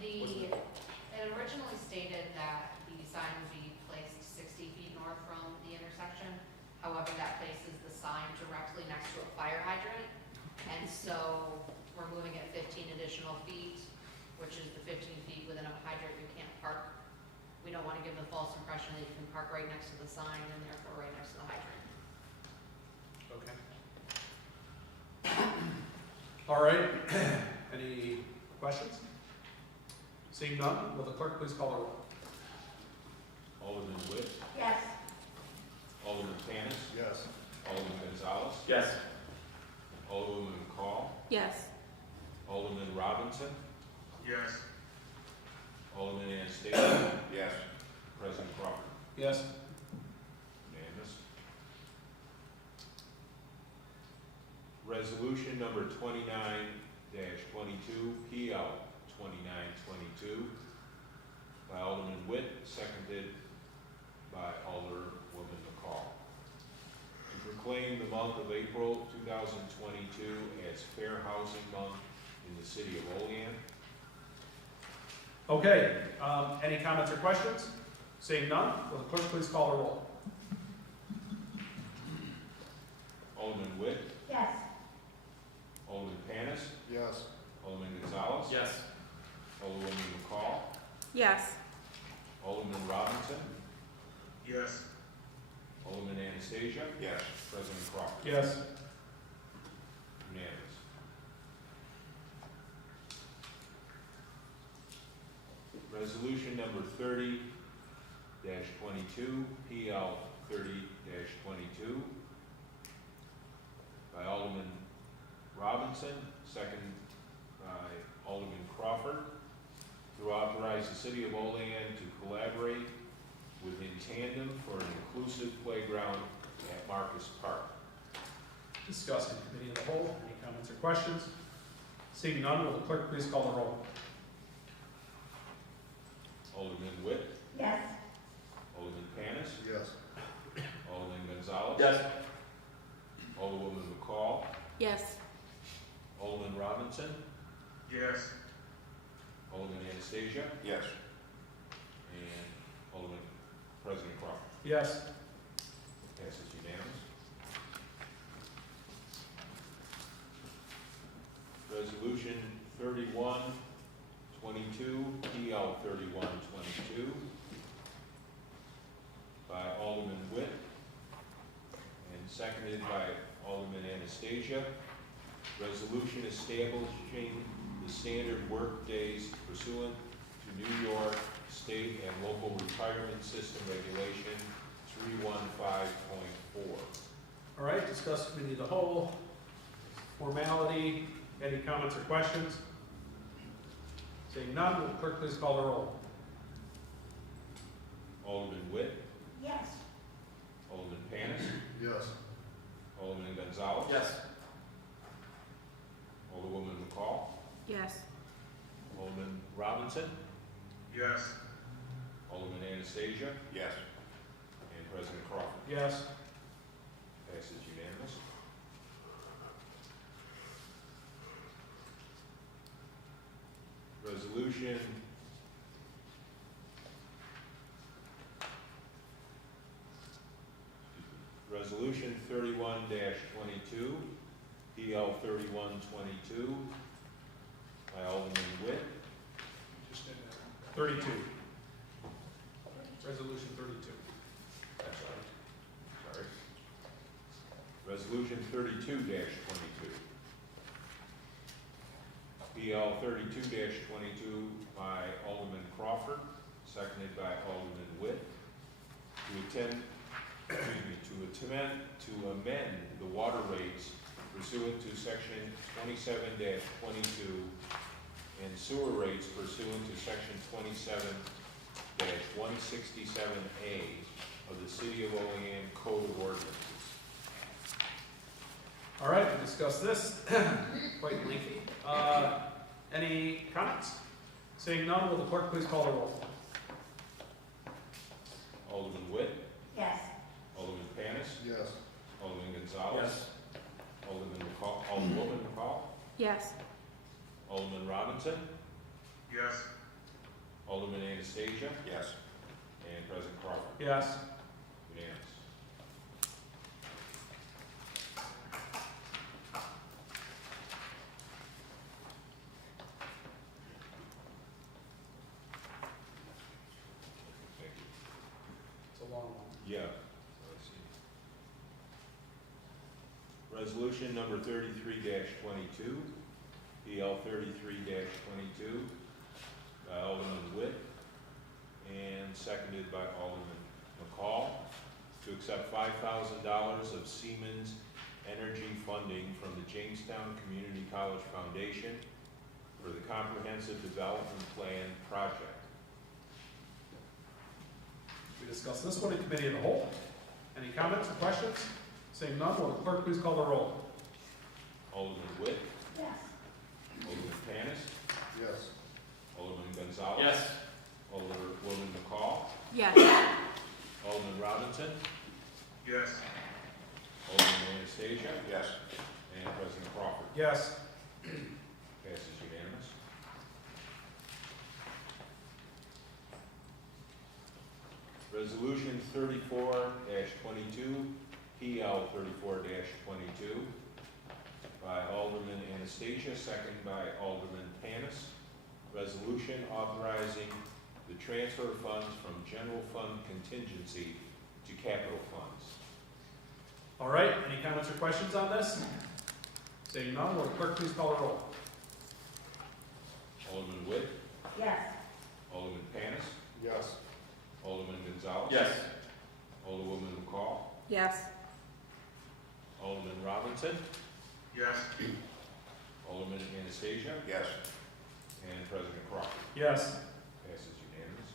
do you know? It originally stated that the sign would be placed 60 feet north from the intersection. However, that places the sign directly next to a fire hydrant. And so we're moving it 15 additional feet, which is the 15 feet within a hydrant you can't park. We don't want to give the false impression that you can park right next to the sign and therefore right next to the hydrant. Okay. All right, any questions? Seeing none, will the clerk please call the roll? Alderman Witt, Yes. Alderman Panis, Yes. Alderman Gonzalez, Yes. Alderwoman McCall, Yes. Alderman Robinson, Yes. Alderman Anastasia, Yes. President Crawford. Yes. Unanimous. Resolution number 29-22, PL 2922, by Alderman Witt, seconded by Alderwoman McCall. To proclaim the month of April 2022 as Fair Housing Month in the city of Olean. Okay, any comments or questions? Seeing none, will the clerk please call the roll? Alderman Witt, Yes. Alderman Panis, Yes. Alderman Gonzalez, Yes. Alderwoman McCall, Yes. Alderman Robinson, Yes. Alderman Anastasia, Yes. President Crawford. Yes. Unanimous. Resolution number 30-22, PL 30-22, by Alderman Robinson, second by Alderman Crawford, to authorize the city of Olean to collaborate within tandem for an inclusive playground at Marcus Park. Discussed in committee of the whole. Any comments or questions? Seeing none, will the clerk please call the roll? Alderman Witt, Yes. Alderman Panis, Yes. Alderman Gonzalez. Yes. Alderwoman McCall, Yes. Alderman Robinson, Yes. Alderman Anastasia, Yes. and Alderman President Crawford. Yes. Passes unanimous. Resolution 31-22, PL 31-22, by Alderman Witt, and seconded by Alderman Anastasia. Resolution establishing the standard work days pursuant to New York State and Local Retirement System Regulation 315.4. All right, discussed in committee of the whole. Formality. Any comments or questions? Seeing none, will the clerk please call the roll? Alderman Witt, Yes. Alderman Panis, Yes. Alderman Gonzalez. Yes. Alderwoman McCall, Yes. Alderman Robinson, Yes. Alderman Anastasia, Yes. and President Crawford. Yes. Passes unanimous. Resolution Resolution 31-22, PL 31-22, by Alderman Witt, Just did that. 32. Resolution 32. that's right, sorry. Resolution 32-22, PL 32-22 by Alderman Crawford, seconded by Alderman Witt, to amend the water rates pursuant to section 27-22 and sewer rates pursuant to section 27-167A of the City of Olean Code of Ordinances. All right, we discussed this. Quite lengthy. Any comments? Seeing none, will the clerk please call the roll? Alderman Witt, Yes. Alderman Panis, Yes. Alderman Gonzalez, Alderman McCall, Alderwoman McCall, Yes. Alderman Robinson, Yes. Alderman Anastasia, Yes. and President Crawford. Yes. Unanimous. Thank you. It's a long one. Yeah. Let's see. Resolution number 33-22, PL 33-22, by Alderman Witt, and seconded by Alderman McCall, to accept $5,000 of Siemens Energy funding from the Jamestown Community College Foundation for the Comprehensive Development Plan project. We discussed this one in committee of the whole. Any comments or questions? Seeing none, will the clerk please call the roll? Alderman Witt, Yes. Alderman Panis, Yes. Alderman Gonzalez. Yes. Alderwoman McCall, Yes. Alderman Robinson, Yes. Alderman Anastasia, Yes. and President Crawford. Yes. Passes unanimous. Resolution 34-22, PL 34-22, by Alderman Anastasia, second by Alderman Panis. Resolution authorizing the transfer of funds from general fund contingency to capital funds. All right, any comments or questions on this? Seeing none, will the clerk please call the roll? Alderman Witt, Yes. Alderman Panis, Yes. Alderman Gonzalez. Yes. Alderwoman McCall, Yes. Alderman Robinson, Yes. Alderman Anastasia, Yes. and President Crawford. Yes. Passes unanimous.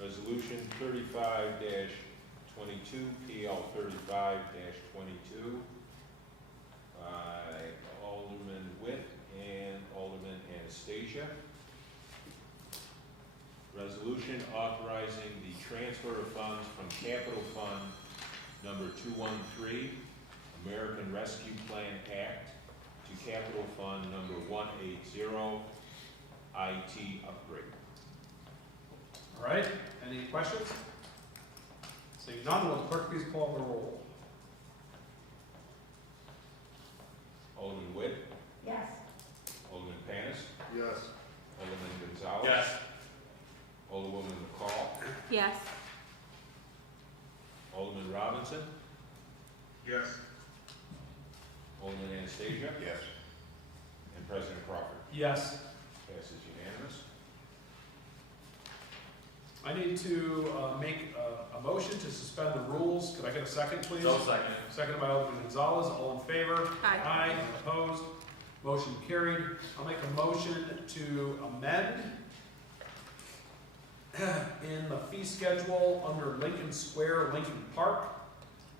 Resolution 35-22, PL 35-22, by Alderman Witt and Alderman Anastasia. Resolution authorizing the transfer of funds from Capital Fund number 213, American Rescue Plan Act, to Capital Fund number 180, IT upgrade. All right, any questions? Seeing none, will the clerk please call the roll? Alderman Witt, Yes. Alderman Panis, Yes. Alderman Gonzalez. Yes. Alderwoman McCall, Yes. Alderman Robinson, Yes. Alderman Anastasia, Yes. and President Crawford. Yes. Passes unanimous. I need to make a motion to suspend the rules. Could I get a second, please? So second. Seconded by Alderman Gonzalez. All in favor? Aye. Aye. Opposed? Motion carried. I'll make a motion to amend in the fee schedule under Lincoln Square, Lincoln Park,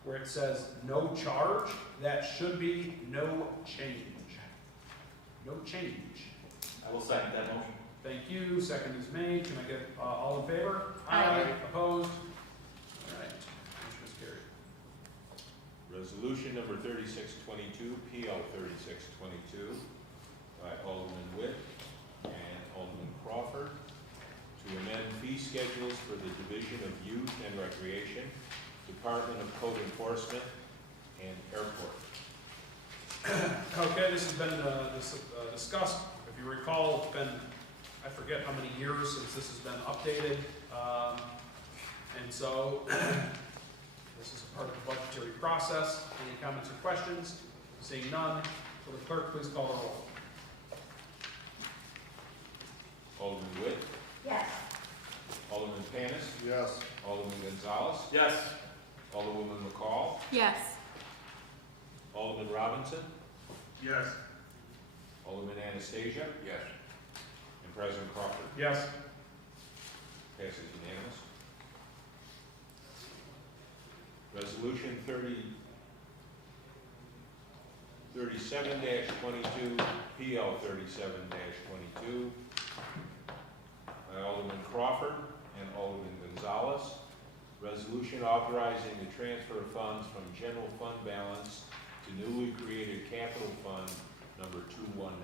where it says no charge, that should be no change. No change. I will second that motion. Thank you. Second is made. Can I get all in favor? Aye. Opposed? All right. Motion is carried. Resolution number 3622, PL 3622, by Alderman Witt and Alderman Crawford, to amend fee schedules for the Division of Youth and Recreation, Department of Code Enforcement, and Airport. Okay, this has been discussed. If you recall, it's been, I forget how many years since this has been updated. And so, this is a part of the budgetary process. Any comments or questions? Seeing none, will the clerk please call the roll? Alderman Witt, Yes. Alderman Panis, Yes. Alderman Gonzalez, Yes. Alderwoman McCall, Yes. Alderman Robinson, Yes. Alderman Anastasia, Yes. and President Crawford. Yes. Passes unanimous. Resolution 37-22, PL 37-22, by Alderman Crawford and Alderman Gonzalez. Resolution authorizing the transfer of funds from general fund balance to newly created capital fund number 219.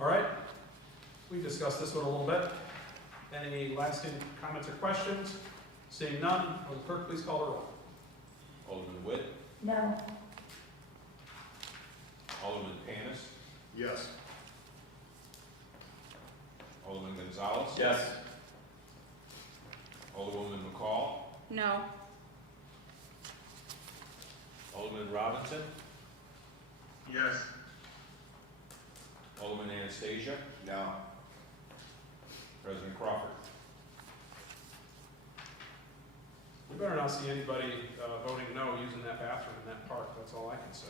All right. We discussed this one a little bit. Any lasting comments or questions? Seeing none, will the clerk please call the roll? Alderman Witt, No. Alderman Panis, Yes. Alderman Gonzalez. Yes. Alderwoman McCall, No. Alderman Robinson, Yes. Alderman Anastasia, No. President Crawford. We better not see anybody voting no using that bathroom in that park. That's all I can say.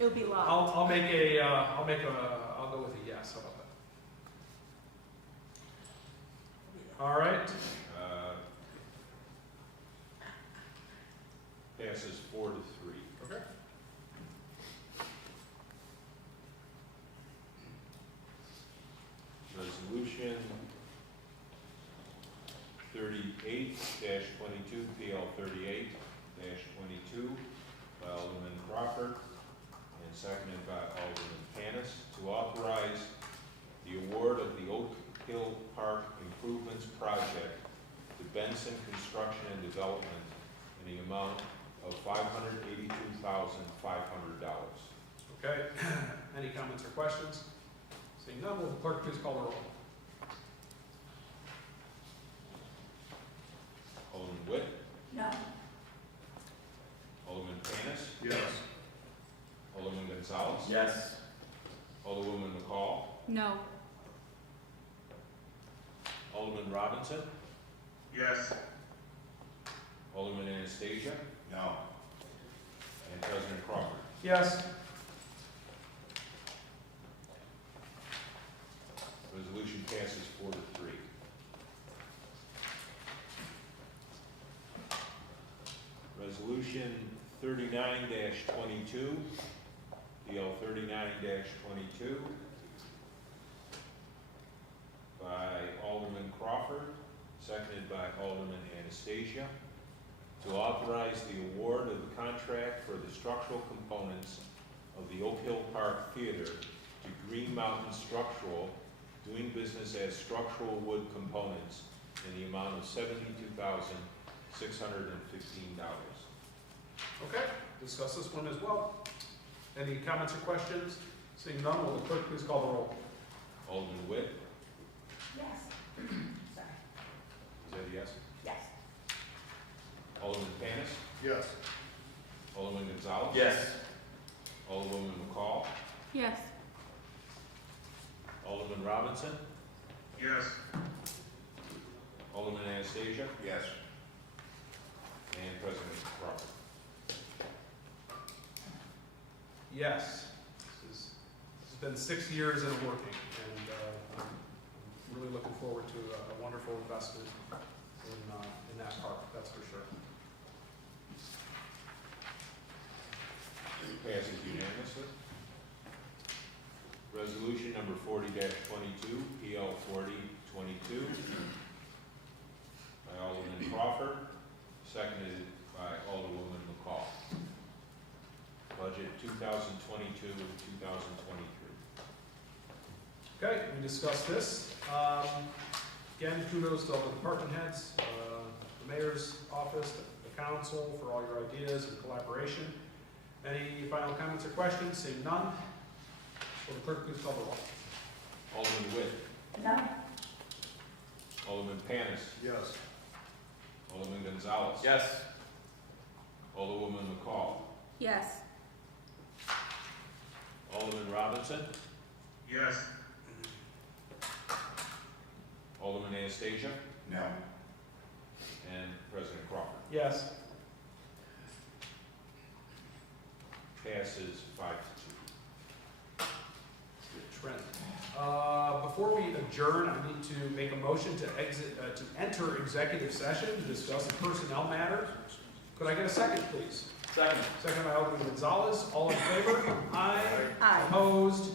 It'll be locked. I'll go with a yes. How about that? All right. Passes 4-3. Okay. Resolution 38-22, PL 38-22, by Alderman Crawford, and seconded by Alderman Panis, to authorize the award of the Oak Hill Park Improvements Project to Benson Construction and Development in the amount of $582,500. Okay, any comments or questions? Seeing none, will the clerk please call the roll? Alderman Witt, No. Alderman Panis, Yes. Alderman Gonzalez, Yes. Alderwoman McCall, No. Alderman Robinson, Yes. Alderman Anastasia, No. and President Crawford. Yes. Resolution passes 4-3. Resolution 39-22, DL 39-22, by Alderman Crawford, seconded by Alderman Anastasia, to authorize the award of the contract for the structural components of the Oak Hill Park Theater to Green Mountain Structural, doing business as Structural Wood Components, in the amount of $72,615. Okay, discuss this one as well. Any comments or questions? Seeing none, will the clerk please call the roll? Alderman Witt, Yes. Sorry. is that a yes? Yes. Alderman Panis, Yes. Alderman Gonzalez? Yes. Alderwoman McCall, Yes. Alderman Robinson, Yes. Alderman Anastasia, Yes. and President Crawford. Yes. This has been 6 years in a working, and I'm really looking forward to a wonderful investment in that park, that's for sure. Passes unanimously. Resolution number 40-22, PL 4022, by Alderman Crawford, seconded by Alderwoman McCall. Budget 2022 and 2023. Okay, we discussed this. Again, kudos to all the department heads, the mayor's office, the council for all your ideas and collaboration. Any final comments or questions? Seeing none, will the clerk please call the roll? Alderman Witt, No. Alderman Panis, Yes. Alderman Gonzalez. Yes. Alderwoman McCall, Yes. Alderman Robinson, Yes. Alderman Anastasia, No. and President Crawford. Yes. Passes 5-2. Good trend. Before we adjourn, I need to make a motion to enter executive session to discuss personnel matters. Could I get a second, please? Second. Second by Alderman Gonzalez. All in favor? Aye. Aye. Opposed?